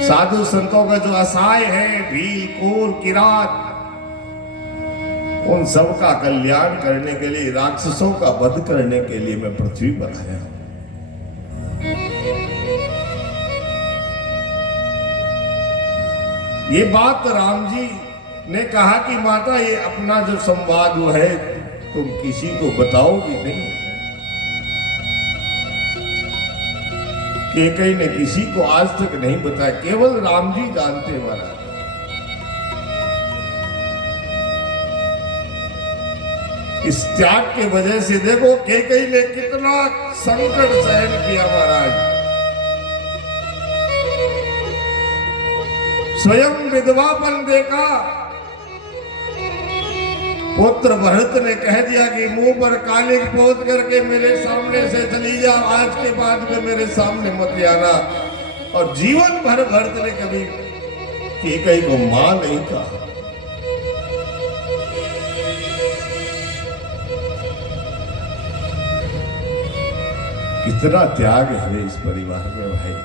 साधु संतों का जो असहाय है, भील, कोर, किरात, उन सब का कल्याण करने के लिए, राक्षसों का वध करने के लिए मैं पृथ्वी बनाया हूं। ये बात राम जी ने कहा कि माता, ये अपना जो संवाद वो है तुम किसी को बताओगी नहीं। केकई ने किसी को आज तक नहीं बताया, केवल राम जी जानते महाराज। इस त्याग के वजह से देखो केकई ने कितना संकट सहन किया महाराज। स्वयं विधवापन देखा, पुत्र भरत ने कह दिया कि मुंह पर कालिक पोत करके मेरे सामने से चली जा, आज के बाद में मेरे सामने मत आना। और जीवन भर भरत ने कभी केकई को मां नहीं कहा। कितना त्याग है इस परिवार में भाई।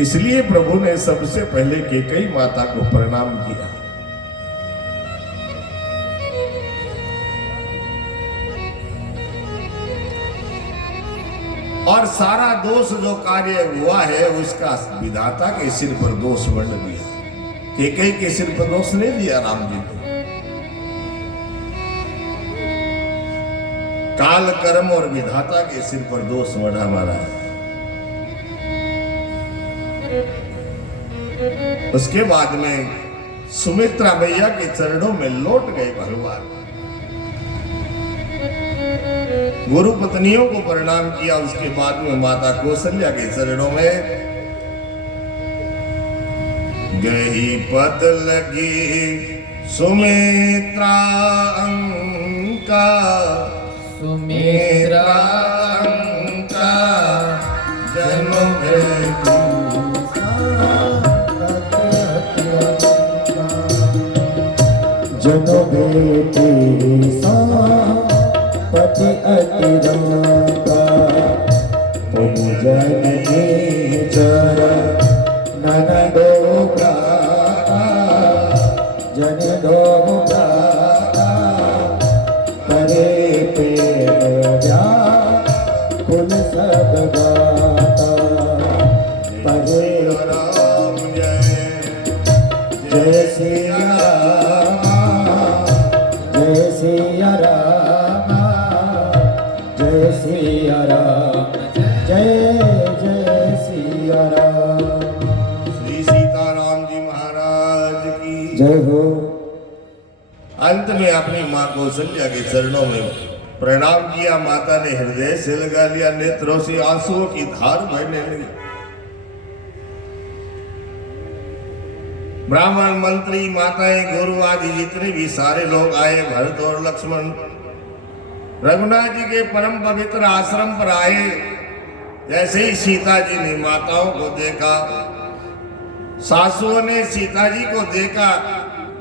इसलिए प्रभु ने सबसे पहले केकई माता को प्रणाम किया। और सारा दोष जो कार्य हुआ है उसका विधाता के सिर पर दोष बंट दिया। केकई के सिर पर दोष नहीं दिया राम जी ने। काल कर्म और विधाता के सिर पर दोष बढ़ा महाराज। उसके बाद में सुमित्रा मैया के चरणों में लौट गए भगवान। गुरु पत्नियों को प्रणाम किया। उसके बाद में माता कौशल्या के चरणों में गई पद लगी सुमित्रा अंका, सुमित्रा अंका जन्म जनो बेटी सा पति अतिरंगा, तुम जननी जर ननदो भ्राता, जन दो भ्राता करे प्रेम व्याकुल सब गाता। परे राम जय जय सिया राम, जय सिया राम, जय सिया राम, जय जय सिया राम। श्री सीताराम जी महाराज की जय हो। अंत में अपनी मां कौशल्या के चरणों में प्रणाम किया। माता ने हृदय से लगा लिया, नेत्रों से आंसुओं की धार बहने लगी। ब्राह्मण, मंत्री, माताएं, गुरु आदि जितने भी सारे लोग आए, भरत और लक्ष्मण रघुनाथ जी के परम पवित्र आश्रम पर आए। जैसे ही सीता जी ने माताओं को देखा, सासुओं ने सीता जी को देखा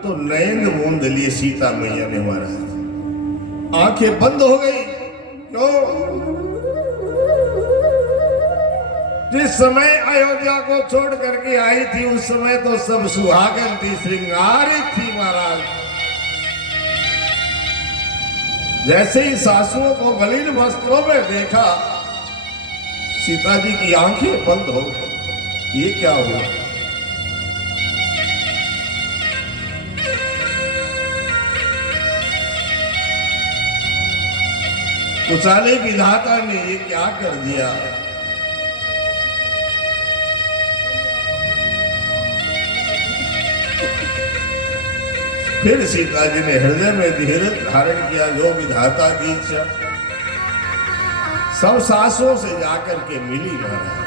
तो नयन मूंद लिए सीता मैया ने महाराज। आंखें बंद हो गई। क्यों? जिस समय अयोध्या को छोड़ करके आई थी उस समय तो सब सुहागन थी, श्रृंगारित थी महाराज। जैसे ही सासुओं को मलिन वस्त्रों में देखा, सीता जी की आंखें बंद हो गई। ये क्या हुआ? उचाले विधाता ने ये क्या कर दिया। फिर सीता जी ने हृदय में धीरज धारण किया, जो विधाता की इच्छा। सब सासों से जाकर के मिली महाराज।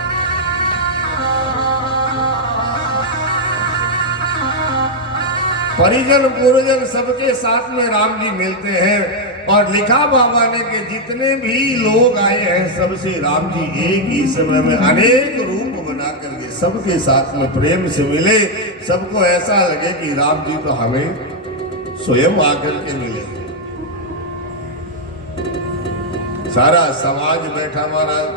परिजन पुरजन सबके साथ में राम जी मिलते हैं। और लिखा बाबा ने कि जितने भी लोग आए हैं सबसे राम जी एक ही समय में अनेक रूप बना करके सबके साथ में प्रेम से मिले। सबको ऐसा लगे कि राम जी तो हमें स्वयं आकर के मिले। सारा समाज बैठा महाराज।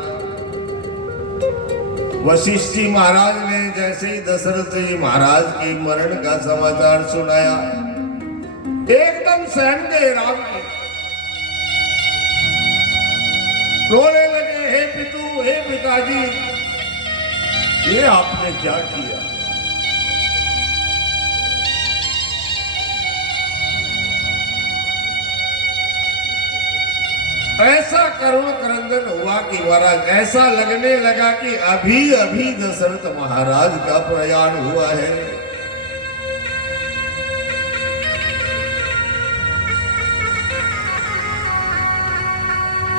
वशिष्ठ जी महाराज ने जैसे ही दशरथ जी महाराज के मरण का समाचार सुनाया, एकदम सहम गए राम जी। रोने लगे, हे पितु, हे पिताजी, ये आपने क्या किया। ऐसा करुण क्रंदन हुआ कि महाराज ऐसा लगने लगा कि अभी अभी दशरथ महाराज का प्रयाण हुआ है।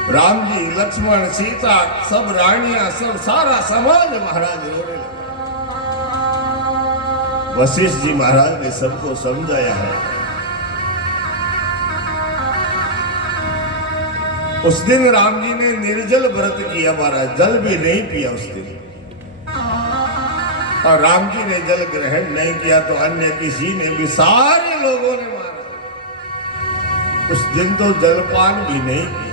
राम जी, लक्ष्मण, सीता, सब रानियां, सब सारा समाज महाराज रोने लगा। वशिष्ठ जी महाराज ने सबको समझाया है। उस दिन राम जी ने निर्जल व्रत किया महाराज, जल भी नहीं पिया उस दिन। और राम जी ने जल ग्रहण नहीं किया तो अन्य किसी ने भी, सारे लोगों ने महाराज उस दिन तो जलपान भी नहीं किया।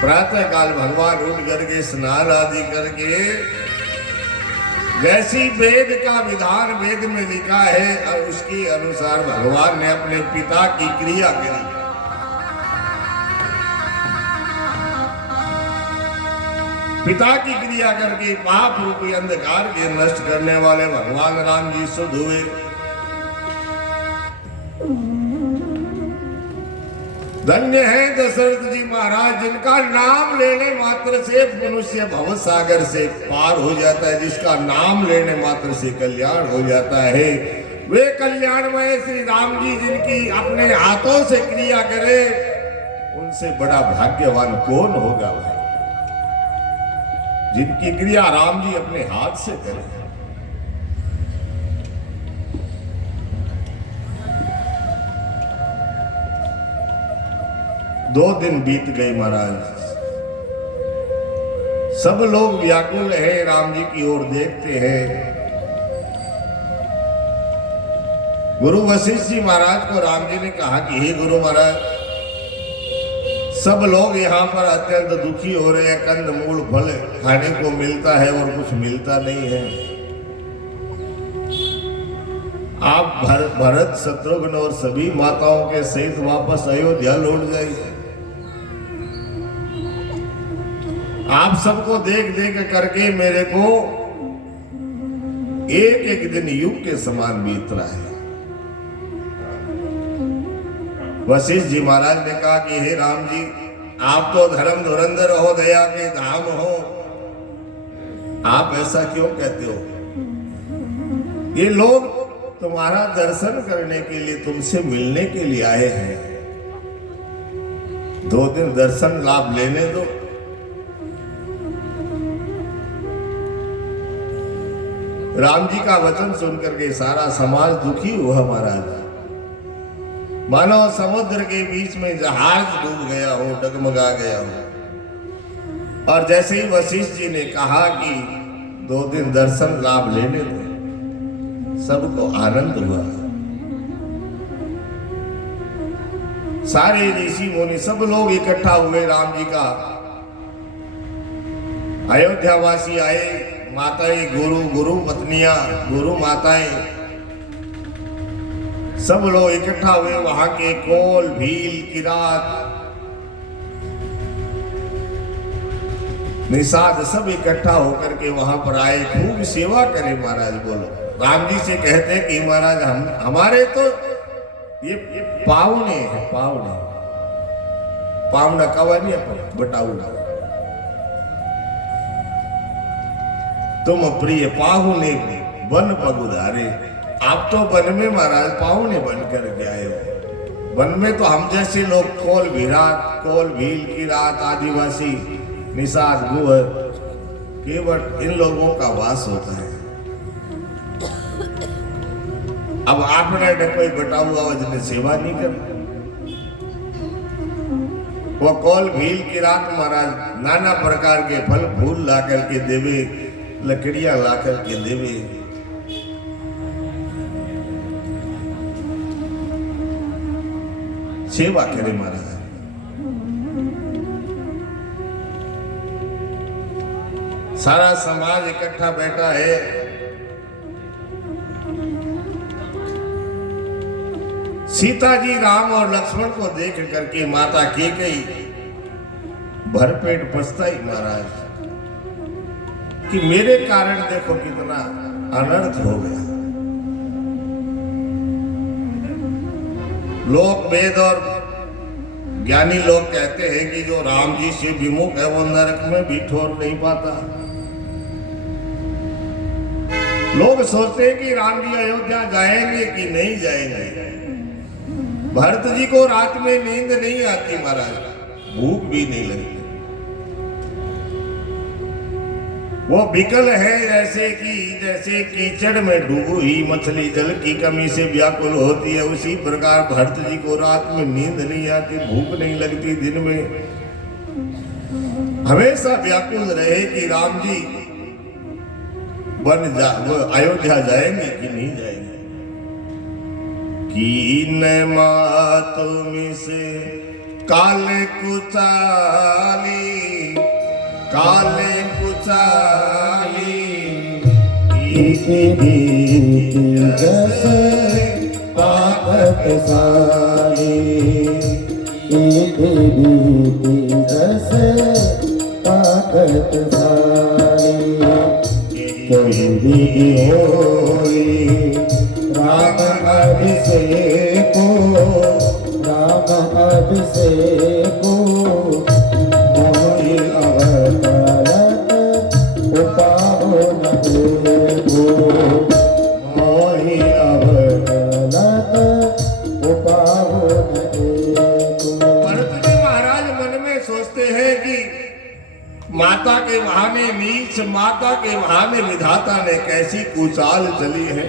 प्रातः काल भगवान उठ करके स्नान आदि करके, जैसी वेद का विधान वेद में लिखा है और उसके अनुसार भगवान ने अपने पिता की क्रिया करी। पिता की क्रिया करके पाप रूपी अंधकार के नष्ट करने वाले भगवान राम जी शुद्ध हुए। धन्य है दशरथ जी महाराज, जिनका नाम लेने मात्र से मनुष्य भव सागर से पार हो जाता है, जिसका नाम लेने मात्र से कल्याण हो जाता है। वे कल्याणमय श्री राम जी जिनकी अपने हाथों से क्रिया करे, उनसे बड़ा भाग्यवान कौन होगा भाई, जिनकी क्रिया राम जी अपने हाथ से करें। 2 दिन बीत गए महाराज। सब लोग व्याकुल हैं, राम जी की ओर देखते हैं। गुरु वशिष्ठ जी महाराज को राम जी ने कहा कि हे गुरु महाराज, सब लोग यहाँ पर अत्यंत दुखी हो रहे हैं। कंद मूल फल खाने को मिलता है और कुछ मिलता नहीं है। आप भरत, शत्रुघ्न और सभी माताओं के सहित वापस अयोध्या लौट जाइए। आप सबको देख देख करके मेरे को एक एक दिन युग के समान बीत रहा है। वशिष्ठ जी महाराज ने कहा कि हे राम जी, आप तो धर्म धुरंधर हो, दया के धाम हो, आप ऐसा क्यों कहते हो? ये लोग तुम्हारा दर्शन करने के लिए, तुमसे मिलने के लिए आए हैं। 2 दिन दर्शन लाभ लेने दो। राम जी का वचन सुनकर के सारा समाज दुखी हुआ महाराज। मानो समुद्र के बीच में जहाज डूब गया हो, डगमगा गया हो। और जैसे ही वशिष्ठ जी ने कहा कि 2 दिन दर्शन लाभ लेने दो, सबको आनंद हुआ। सारे ऋषि मुनि सब लोग इकट्ठा हुए। राम जी का अयोध्यावासी आए, माताएं, गुरु पत्नियां, गुरु माताएं, सब लोग इकट्ठा हुए। वहां के कोल, भील, किरात, निषाद सब इकट्ठा होकर के वहां पर आए। खूब सेवा करे महाराज। बोलो, राम जी से कहते हैं कि महाराज हमारे तो ये पावने हैं, पावने। पावना कवानी अपन बटाऊंगा तुम प्रिय पाहुने वन पगुधारे। आप तो वन में महाराज पाहुने बनकर के आए हो। वन में तो हम जैसे लोग कोल विराट, कोल भील की रात, आदिवासी, निषाद, गुहर, केवट इन लोगों का वास होता है। अब आपने कोई बटा हुआ वजन सेवा नहीं कर, वो कोल भील की रात महाराज नाना प्रकार के फल फूल ला करके देवे, लकड़ियां ला करके देवे। सेवा करे महाराज। सारा समाज इकट्ठा बैठा है। सीता जी राम और लक्ष्मण को देख करके माता कैकेयी भरपेट पछताई महाराज कि मेरे कारण देखो कितना अनर्थ हो गया। लोक वेद और ज्ञानी लोग कहते हैं कि जो राम जी से विमुख है वो नरक में भी ठोर नहीं पाता। लोग सोचते हैं कि राम जी अयोध्या जाएंगे कि नहीं जाएंगे। भरत जी को रात में नींद नहीं आती महाराज, भूख भी नहीं लगती। वो विकल है जैसे कीचड़ में डूबी हुई मछली जल की कमी से व्याकुल होती है, उसी प्रकार भरत जी को रात में नींद नहीं आती, भूख नहीं लगती। दिन में हमेशा व्याकुल रहे कि राम जी वो अयोध्या जाएंगे कि नहीं जाएंगे। कीन मातुम से काले कुचाली जस ताकत सारी, जस ताकत सारी। कभी होई राम अभिषेको, राम अभिषेको मोहि अवतरत उपाहो न देखो, मोहि अवतरत उपाहो न देखो। भरत जी महाराज मन में सोचते हैं कि माता के बहाने नीच, माता के बहाने विधाता ने कैसी कुचाल चली है।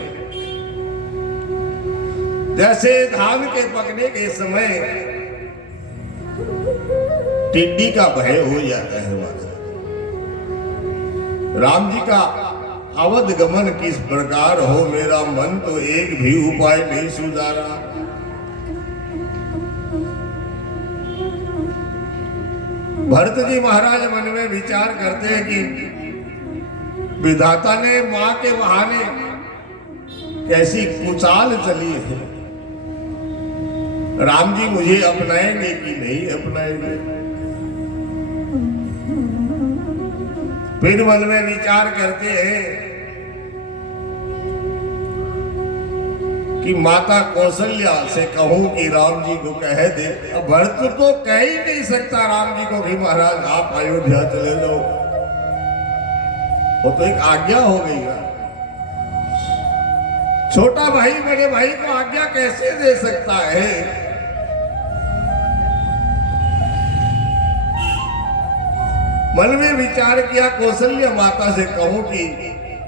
जैसे धान के पकने के समय टिड्डी का भय हो जाता है महाराज, राम जी का अवध गमन किस प्रकार हो, मेरा मन तो एक भी उपाय नहीं सुधारा। भरत जी महाराज मन में विचार करते हैं कि विधाता ने मां के बहाने कैसी कुचाल चली है, राम जी मुझे अपनाएंगे कि नहीं अपनाएंगे। फिर मन में विचार करते हैं कि माता कौशल्या से कहूं कि राम जी को कह दे। अब भरत तो कह ही नहीं सकता राम जी को कि महाराज आप अयोध्या चले जाओ, वो तो एक आज्ञा हो गई ना। छोटा भाई बड़े भाई को आज्ञा कैसे दे सकता है। मन में विचार किया कौशल्या माता से कहूं कि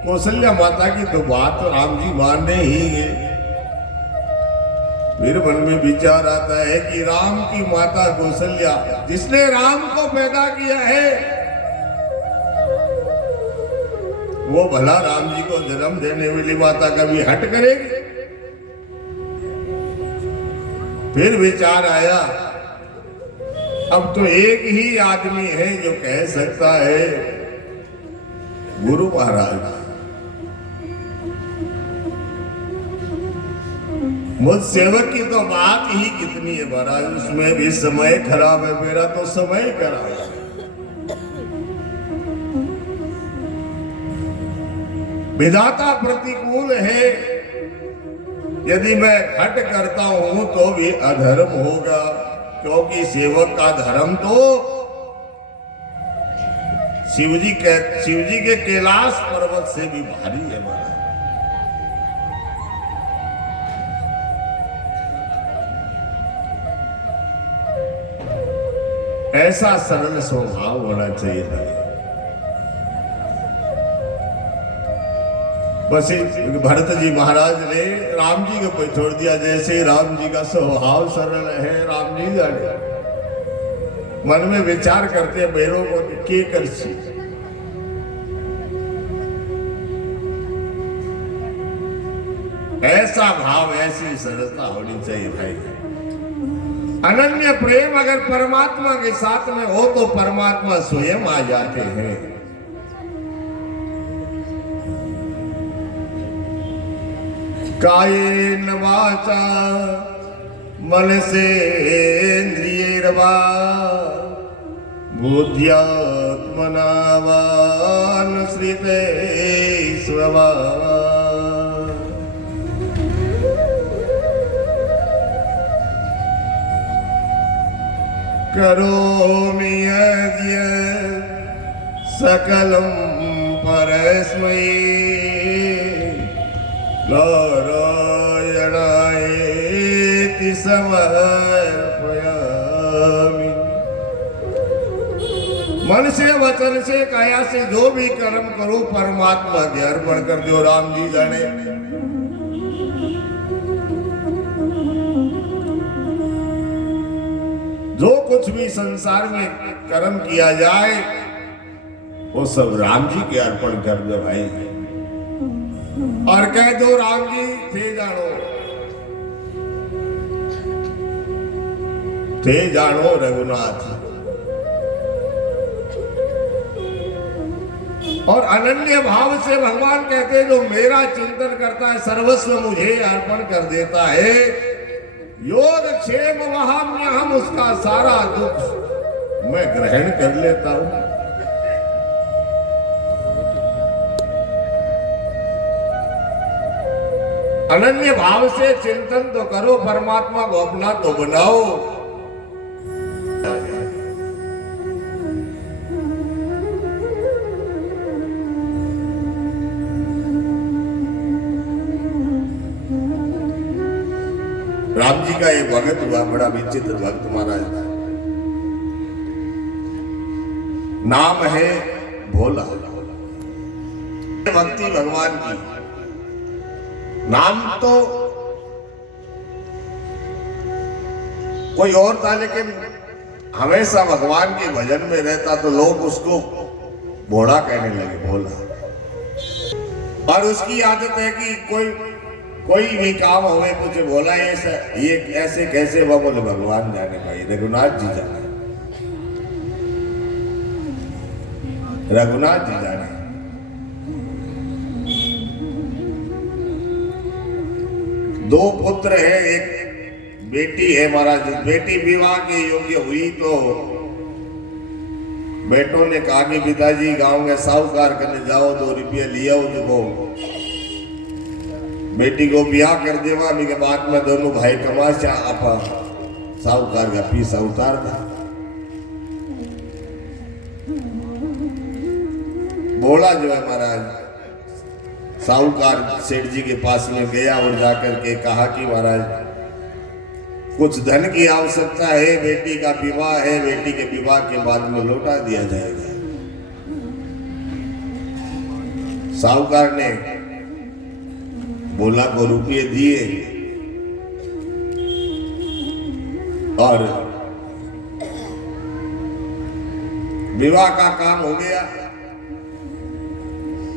कौशल्या माता की तो बात राम जी मानने ही है। फिर मन में विचार आता है कि राम की माता कौशल्या जिसने राम को पैदा किया है, वो भला राम जी को जन्म देने वाली माता कभी हट करेगी। फिर विचार आया अब तो एक ही आदमी है जो कह सकता है, गुरु महाराज। मुझ सेवक की तो बात ही कितनी है महाराज, उसमें भी समय खराब है, मेरा तो समय खराब है। विधाता प्रतिकूल है, यदि मैं हट करता हूं तो भी अधर्म होगा। क्योंकि सेवक का धर्म तो शिव जी के कैलाश पर्वत से भी भारी है महाराज। ऐसा सरल स्वभाव होना चाहिए था। बस भरत जी महाराज ने राम जी को छोड़ दिया। जैसे राम जी का स्वभाव सरल है, राम जी जाने मन में विचार करते बेरों को के कर सी। ऐसा भाव, ऐसी सरलता होनी चाहिए भाई। अनन्य प्रेम अगर परमात्मा के साथ में हो तो परमात्मा स्वयं आ जाते हैं। कायेन वाचा मन से इंद्रियैर्वा बुद्ध्यात्मना वा अनुसृते स्ववा करोमि यद्यत् सकलं परस्मै नारायणायेति समर्पयामि। मन से, वचन से, काया से जो भी कर्म करो परमात्मा के अर्पण कर दो। राम जी जाने जो कुछ भी संसार में कर्म किया जाए वो सब राम जी के अर्पण कर दो भाई। और कह दो राम जी थे जानो रघुनाथ। और अनन्य भाव से भगवान कहते हैं जो मेरा चिंतन करता है सर्वस्व मुझे अर्पण कर देता है। योग क्षेम वहाम्य, हम उसका सारा दुख मैं ग्रहण कर लेता हूं। अनन्य भाव से चिंतन तो करो, परमात्मा को अपना तो बनाओ। राम जी का एक भगत हुआ, बड़ा विचित्र भक्त महाराज। नाम है भोला। भक्ति भगवान की, नाम तो कोई और था लेकिन हमेशा भगवान के भजन में रहता तो लोग उसको भोला कहने लगे, भोला। और उसकी आदत है कि कोई भी काम होवे मुझे बोला ये ऐसे कैसे हुआ, बोले भगवान जाने भाई, रघुनाथ जी जाने, रघुनाथ जी जाने। दो पुत्र है, एक बेटी है महाराज। बेटी विवाह के योग्य हुई तो बेटों ने कहा कि पिताजी गांव में साहूकार करने जाओ, 2 रुपये लिया जो बेटी को ब्याह कर देवा। अभी के बाद में दोनों भाई कमा आपा साहूकार का पीसा उतार था। बोला जो है महाराज साहूकार सेठ जी के पास में गया और जाकर के कहा कि महाराज कुछ धन की आवश्यकता है, बेटी का विवाह है, बेटी के विवाह के बाद में लौटा दिया जाएगा। साहूकार ने भोला को रुपये दिए और विवाह का काम हो गया।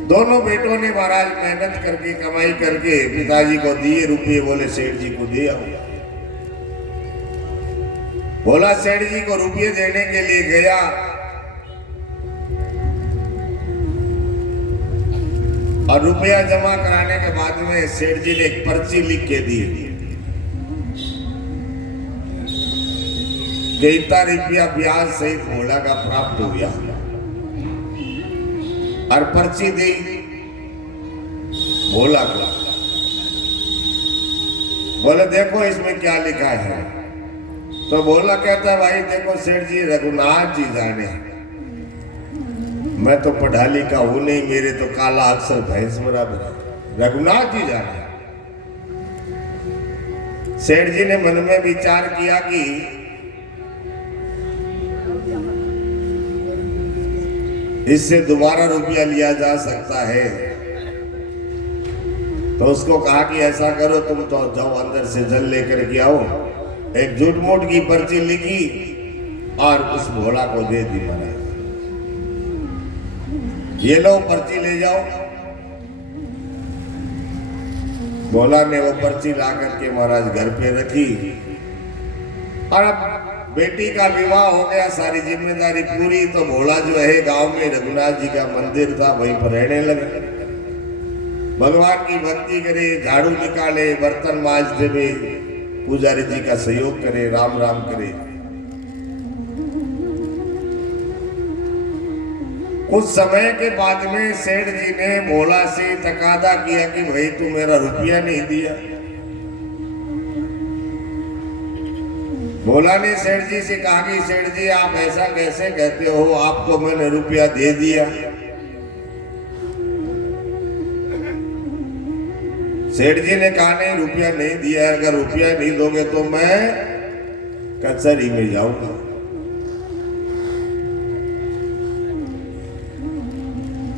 दोनों बेटों ने महाराज मेहनत करके कमाई करके पिताजी को दिए रुपये, बोले सेठ जी को दिया। भोला सेठ जी को रुपये देने के लिए गया। और रुपया जमा कराने के बाद में सेठ जी ने एक पर्ची लिख के दी कि इतना रुपया ब्याज सहित भोला का प्राप्त हो गया। और पर्ची दी भोला को, बोले देखो इसमें क्या लिखा है। तो बोला कहता है भाई देखो सेठ जी रघुनाथ जी जाने, मैं तो पढ़ा लिखा हूं नहीं, मेरे तो काला अक्षर भैंस बराबर है, रघुनाथ जी जाने। सेठ जी ने मन में विचार किया कि इससे दोबारा रुपया लिया जा सकता है, तो उसको कहा कि ऐसा करो तुम तो जाओ अंदर से जल लेकर के आओ। एक झूठ मूठ की पर्ची लिखी और उस भोला को दे दी महाराज, ये लो पर्ची ले जाओ। भोला ने वो पर्ची ला करके महाराज घर पे रखी और अब बेटी का विवाह हो गया, सारी जिम्मेदारी पूरी। तो भोला जो है गांव में रघुनाथ जी का मंदिर था वहीं पर रहने लगे, भगवान की भक्ति करे, झाड़ू निकाले, बर्तन मांजते हुए पुजारी जी का सहयोग करे, राम राम करे। कुछ समय के बाद में सेठ जी ने भोला से तकादा किया कि भाई तू मेरा रुपया नहीं दिया। भोला ने सेठ जी से कहा कि सेठ जी आप ऐसा कैसे कहते हो, आपको मैंने रुपया दे दिया। सेठ जी ने कहा नहीं रुपया नहीं दिया, अगर रुपया नहीं दोगे तो मैं कचहरी में जाऊंगा।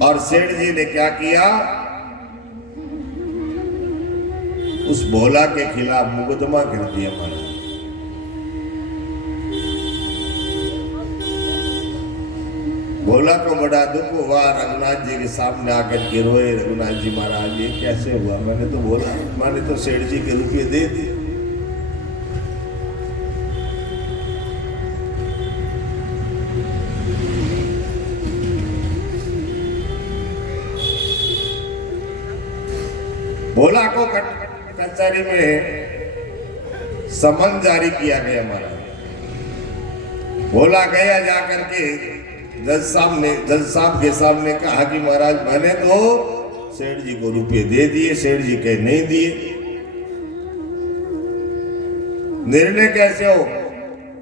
और सेठ जी ने क्या किया, उस भोला के खिलाफ मुकदमा कर दिया महाराज। भोला को बड़ा दुख हुआ, रघुनाथ जी के सामने आकर के रोए, रघुनाथ जी महाराज ये कैसे हुआ, मैंने तो बोला, मैंने तो सेठ जी के रुपये दे दिए। भोला को कचहरी में समन जारी किया गया महाराज। भोला गया जाकर के जज साहब के सामने कहा कि महाराज मैंने तो सेठ जी को रुपये दे दिए, सेठ जी के नहीं दिए, निर्णय कैसे हो?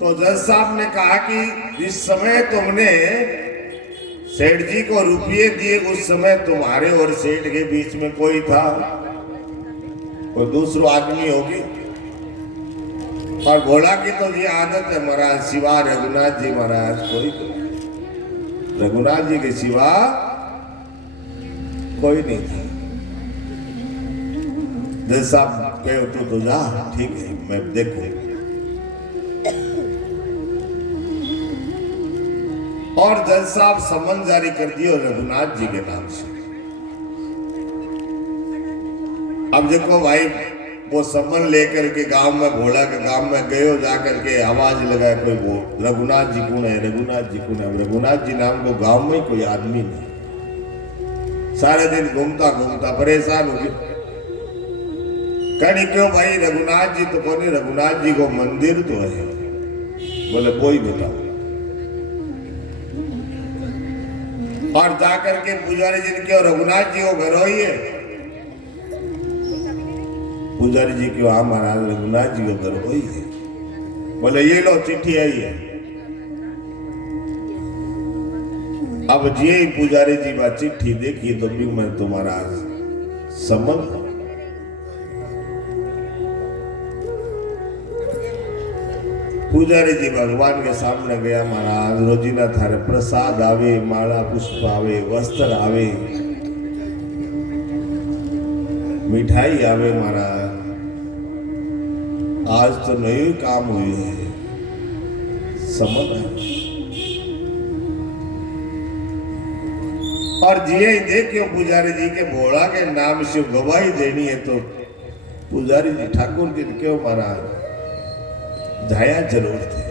तो जज साहब ने कहा कि जिस समय तुमने सेठ जी को रुपये दिए उस समय तुम्हारे और सेठ के बीच में कोई था, कोई दूसरा आदमी होगी। और भोला की तो ये आदत है महाराज, सिवा रघुनाथ जी महाराज कोई, रघुनाथ जी के सिवा कोई नहीं था। जज साहब कहे तो जा, ठीक है मैं देखूं। और जज साहब समन जारी कर दिए रघुनाथ जी के नाम से। अब देखो भाई वो समन लेकर के गांव में, भोला के गांव में गए हो, जाकर के आवाज लगाए कोई वो रघुनाथ जी कौन है, रघुनाथ जी कौन है। रघुनाथ जी नाम को गांव में कोई आदमी नहीं, सारे दिन घूमता घूमता परेशान हो गया। कहीं क्यों भाई रघुनाथ जी तो कौन है, रघुनाथ जी को मंदिर तो है। बोले कोई बताओ। और जाकर के पुजारी जी ने क्यों, रघुनाथ जी को घर हो ही है। पुजारी जी क्यों, हाँ महाराज रघुनाथ जी को घर हो ही है। बोले ये लो चिट्ठी आई है। अब जी पुजारी जी बात चिट्ठी देखी तो भी मैं तुम्हारा समझ। पुजारी जी भगवान के सामने गया, महाराज रोजीना थारे प्रसाद आवे, माला पुष्प आवे, वस्त्र आवे, मिठाई आवे महाराज, आज तो नहीं काम हुई है, समझ है। और जी देखियो पुजारी जी के भोला के नाम से गवाही देनी है तो पुजारी जी ठाकुर जी क्यों महाराज जाया जरूर थे।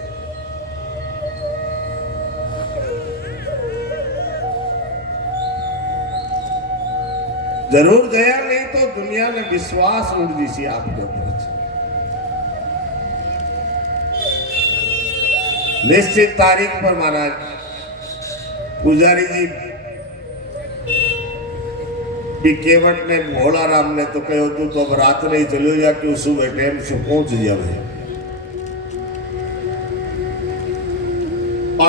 जरूर गया, नहीं तो दुनिया में विश्वास उड़ दी सी आपको। निश्चित तारीख पर महाराज पुजारी जी भी केवट ने भोला राम ने तो कहो तू तो अब रात नहीं चलो या क्यों सुबह टाइम से पहुंच जावे।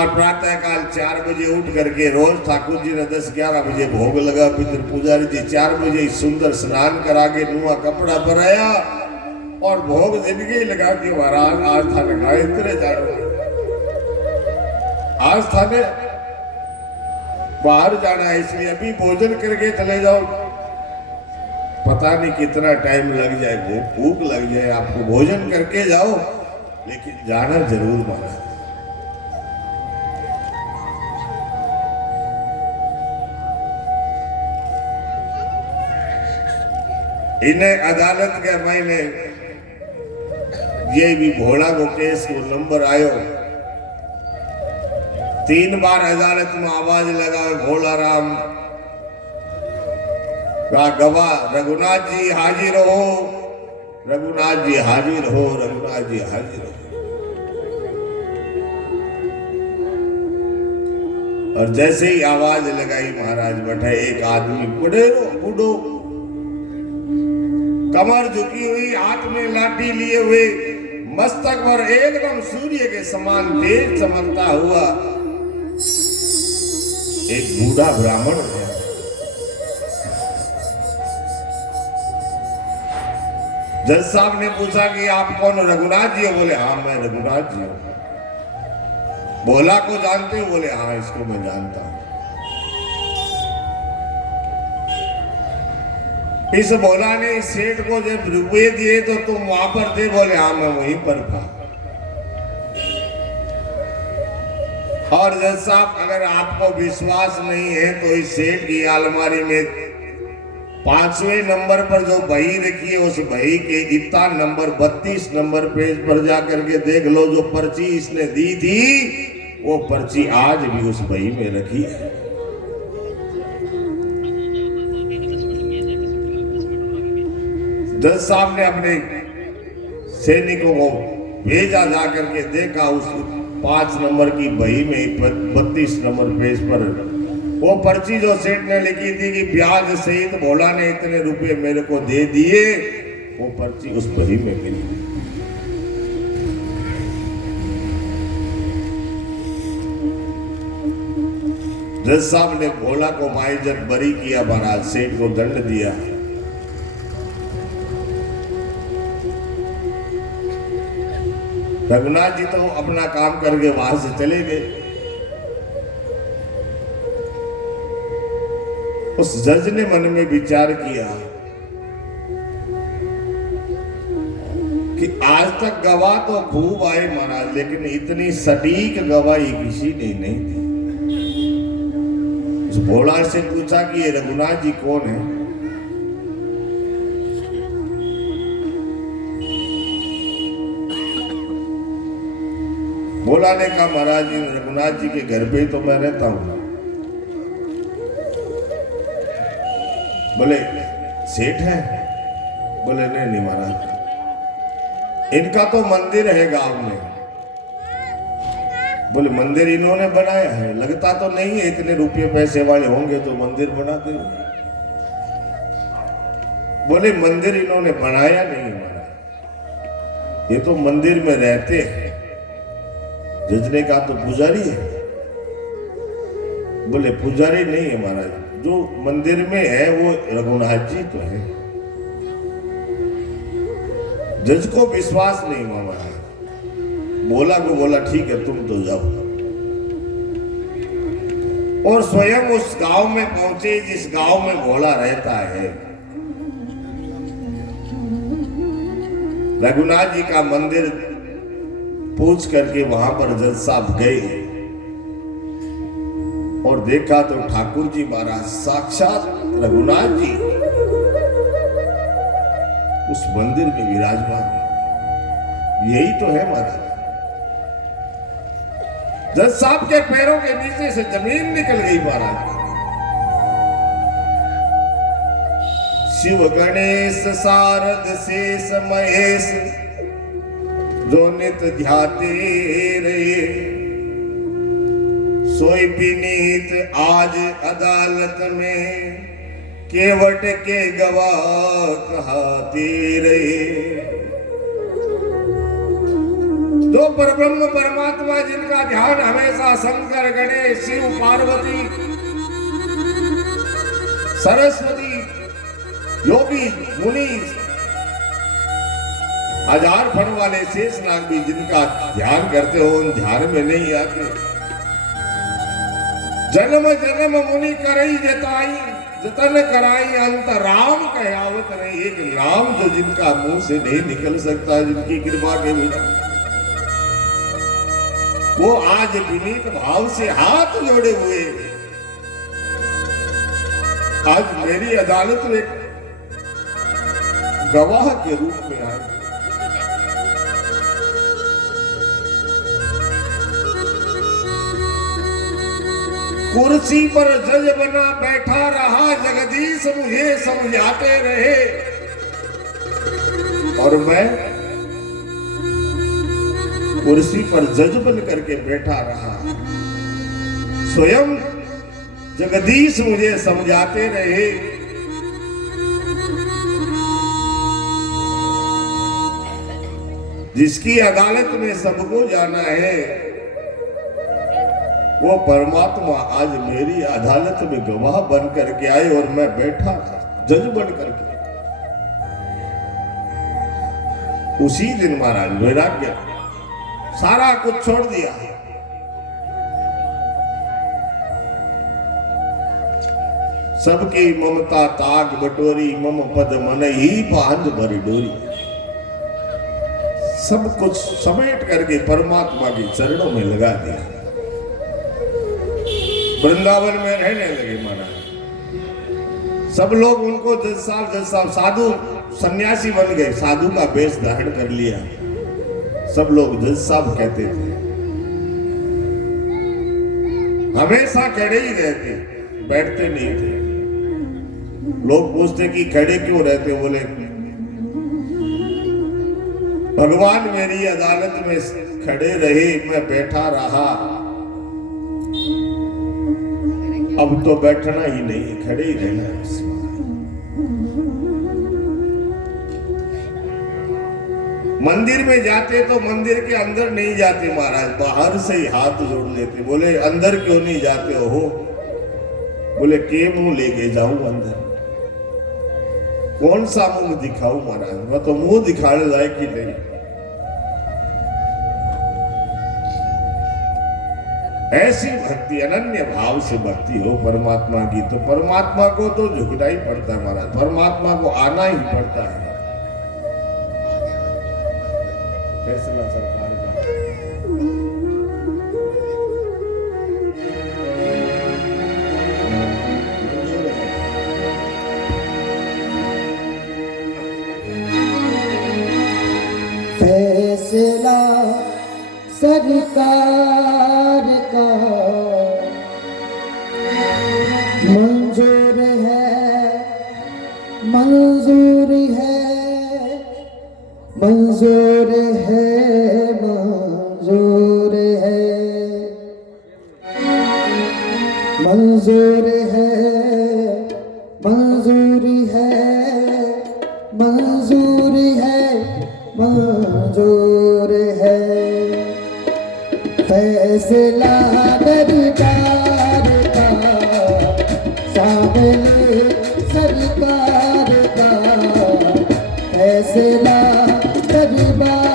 और प्रातः काल 4 बजे उठ करके रोज ठाकुर जी ने 10-11 बजे भोग लगा। पितर पुजारी जी 4 बजे सुंदर स्नान करा के नुआ कपड़ा पहनाया और भोग जिंदगी लगा के महाराज आज थाने गायत्री जाना, आज थाने बाहर जाना है, इसलिए अभी भोजन करके चले जाओ। पता नहीं कितना टाइम लग जाए, भूख लग जाए आपको, भोजन करके जाओ लेकिन जाना जरूर महाराज। इन्हें अदालत के महीने ये भी भोला को केस को नंबर आयो, 3 बार अदालत में आवाज लगा भोला राम का गवाह रघुनाथ जी हाजिर हो, रघुनाथ जी हाजिर हो, रघुनाथ जी हाजिर हो। और जैसे ही आवाज लगाई महाराज बैठे एक आदमी बूढ़ो कमर झुकी हुई, हाथ में लाठी लिए हुए, मस्तक पर एकदम सूर्य के समान तेज चमकता हुआ एक बूढ़ा ब्राह्मण है। जज साहब ने पूछा कि आप कौन? रघुनाथ जी हो? बोले हाँ मैं रघुनाथ जी हूं। भोला को जानते हो? बोले हाँ इसको मैं जानता हूं। इस भोला ने इस सेठ को जब रुपये दिए तो तुम वहां पर थे? बोले हाँ मैं वहीं पर था। और जज साहब अगर आपको विश्वास नहीं है तो इस सेठ की अलमारी में 5वें नंबर पर जो बही रखी है उस बही के इतना नंबर 32 नंबर पेज पर जाकर के देख लो। जो पर्ची इसने दी थी वो पर्ची आज भी उस बही में रखी है। जज साहब ने अपने सैनिकों को भेजा, जाकर के देखा उस 5 नंबर की बही में 32 नंबर पेज पर वो पर्ची जो सेठ ने लिखी थी कि ब्याज सहित भोला ने इतने रुपए मेरे को दे दिए, वो पर्ची उस बही में मिली। जज साहब ने भोला को माइजन बरी किया, महाराज सेठ को दंड दिया। रघुनाथ जी तो अपना काम करके वहां से चले गए। उस जज ने मन में विचार किया कि आज तक गवाह तो खूब आए महाराज, लेकिन इतनी सटीक गवाही किसी ने नहीं दी। उस भोला से पूछा कि ये रघुनाथ जी कौन है? भोला ने कहा महाराज जी रघुनाथ जी के घर पे तो मैं रहता हूं। बोले सेठ है? बोले नहीं महाराज, इनका तो मंदिर है गांव में। बोले मंदिर इन्होंने बनाया है? लगता तो नहीं है, इतने रुपये पैसे वाले होंगे तो मंदिर बनाते होंगे। बोले मंदिर इन्होंने बनाया नहीं महाराज, ये तो मंदिर में रहते हैं। जज ने कहा तो पुजारी है? बोले पुजारी नहीं है महाराज, जो मंदिर में है वो रघुनाथ जी तो है। जज को विश्वास नहीं हुआ महाराज। भोला को बोला ठीक है तुम तो जाओ। और स्वयं उस गांव में पहुंचे जिस गांव में भोला रहता है। रघुनाथ जी का मंदिर पूछ करके वहां पर जज साहब गए और देखा तो ठाकुर जी महाराज साक्षात रघुनाथ जी उस मंदिर में विराजमान। यही तो है महाराज। जज साहब के पैरों के नीचे से जमीन निकल गई महाराज। शिव गणेश शारद शेष महेश जो नित ध्याते रहे, सोई विनीत आज अदालत में केवट के गवाह कहाते रहे। जो परब्रह्म परमात्मा जिनका ध्यान हमेशा शंकर गणेश शिव पार्वती सरस्वती योगी मुनि हजार फण वाले शेषनाग भी जिनका ध्यान करते हो उन ध्यान में नहीं आते। जन्म जन्म मुनि करई जताई जतन कराई अंत राम कहावत नहीं। एक नाम जो जिनका मुंह से नहीं निकल सकता जिनकी कृपा के बिना, वो आज विनीत भाव से हाथ जोड़े हुए आज मेरी अदालत में गवाह के रूप में आए। कुर्सी पर जज बना बैठा रहा जगदीश मुझे समझाते रहे, और मैं कुर्सी पर जज बन करके बैठा रहा। स्वयं जगदीश मुझे समझाते रहे। जिसकी अदालत में सबको जाना है वो परमात्मा आज मेरी अदालत में गवाह बन करके आए और मैं बैठा था जज बन करके। उसी दिन महाराज वैराग्य सारा कुछ छोड़ दिया। सबकी ममता ताग बटोरी मम पद मन ही बांध भरी डोरी। सब कुछ समेट करके परमात्मा के चरणों में लगा दिया। वृंदावन में रहने लगे महाराज। सब लोग उनको 10 साल साधु सन्यासी बन गए, साधु का वेश धारण कर लिया। सब लोग जज साहब कहते थे, हमेशा खड़े ही रहते, बैठते नहीं थे। लोग पूछते कि खड़े क्यों रहते, बोले भगवान मेरी अदालत में खड़े रहे, मैं बैठा रहा। अब तो बैठना ही नहीं, खड़े ही रहना है। मंदिर में जाते तो मंदिर के अंदर नहीं जाते महाराज, बाहर से ही हाथ जोड़ लेते। बोले अंदर क्यों नहीं जाते हो? बोले के मुंह लेके जाऊं अंदर? कौन सा मुंह दिखाऊं महाराज, मैं तो मुंह दिखाने लायक ही नहीं। ऐसी भक्ति अनन्य भाव से भक्ति हो परमात्मा की, तो परमात्मा को तो झुकना ही पड़ता है महाराज, परमात्मा को आना ही पड़ता है। फैसला सरकार का। फैसला सरकार का मंजूर है, मंजूर है, मंजूर है, मंजूर है, मंजूर है, मंजूर है, मंजूर है, मंजूर है। फैसला दरबार का, सामने सरकार का, फैसला दरबार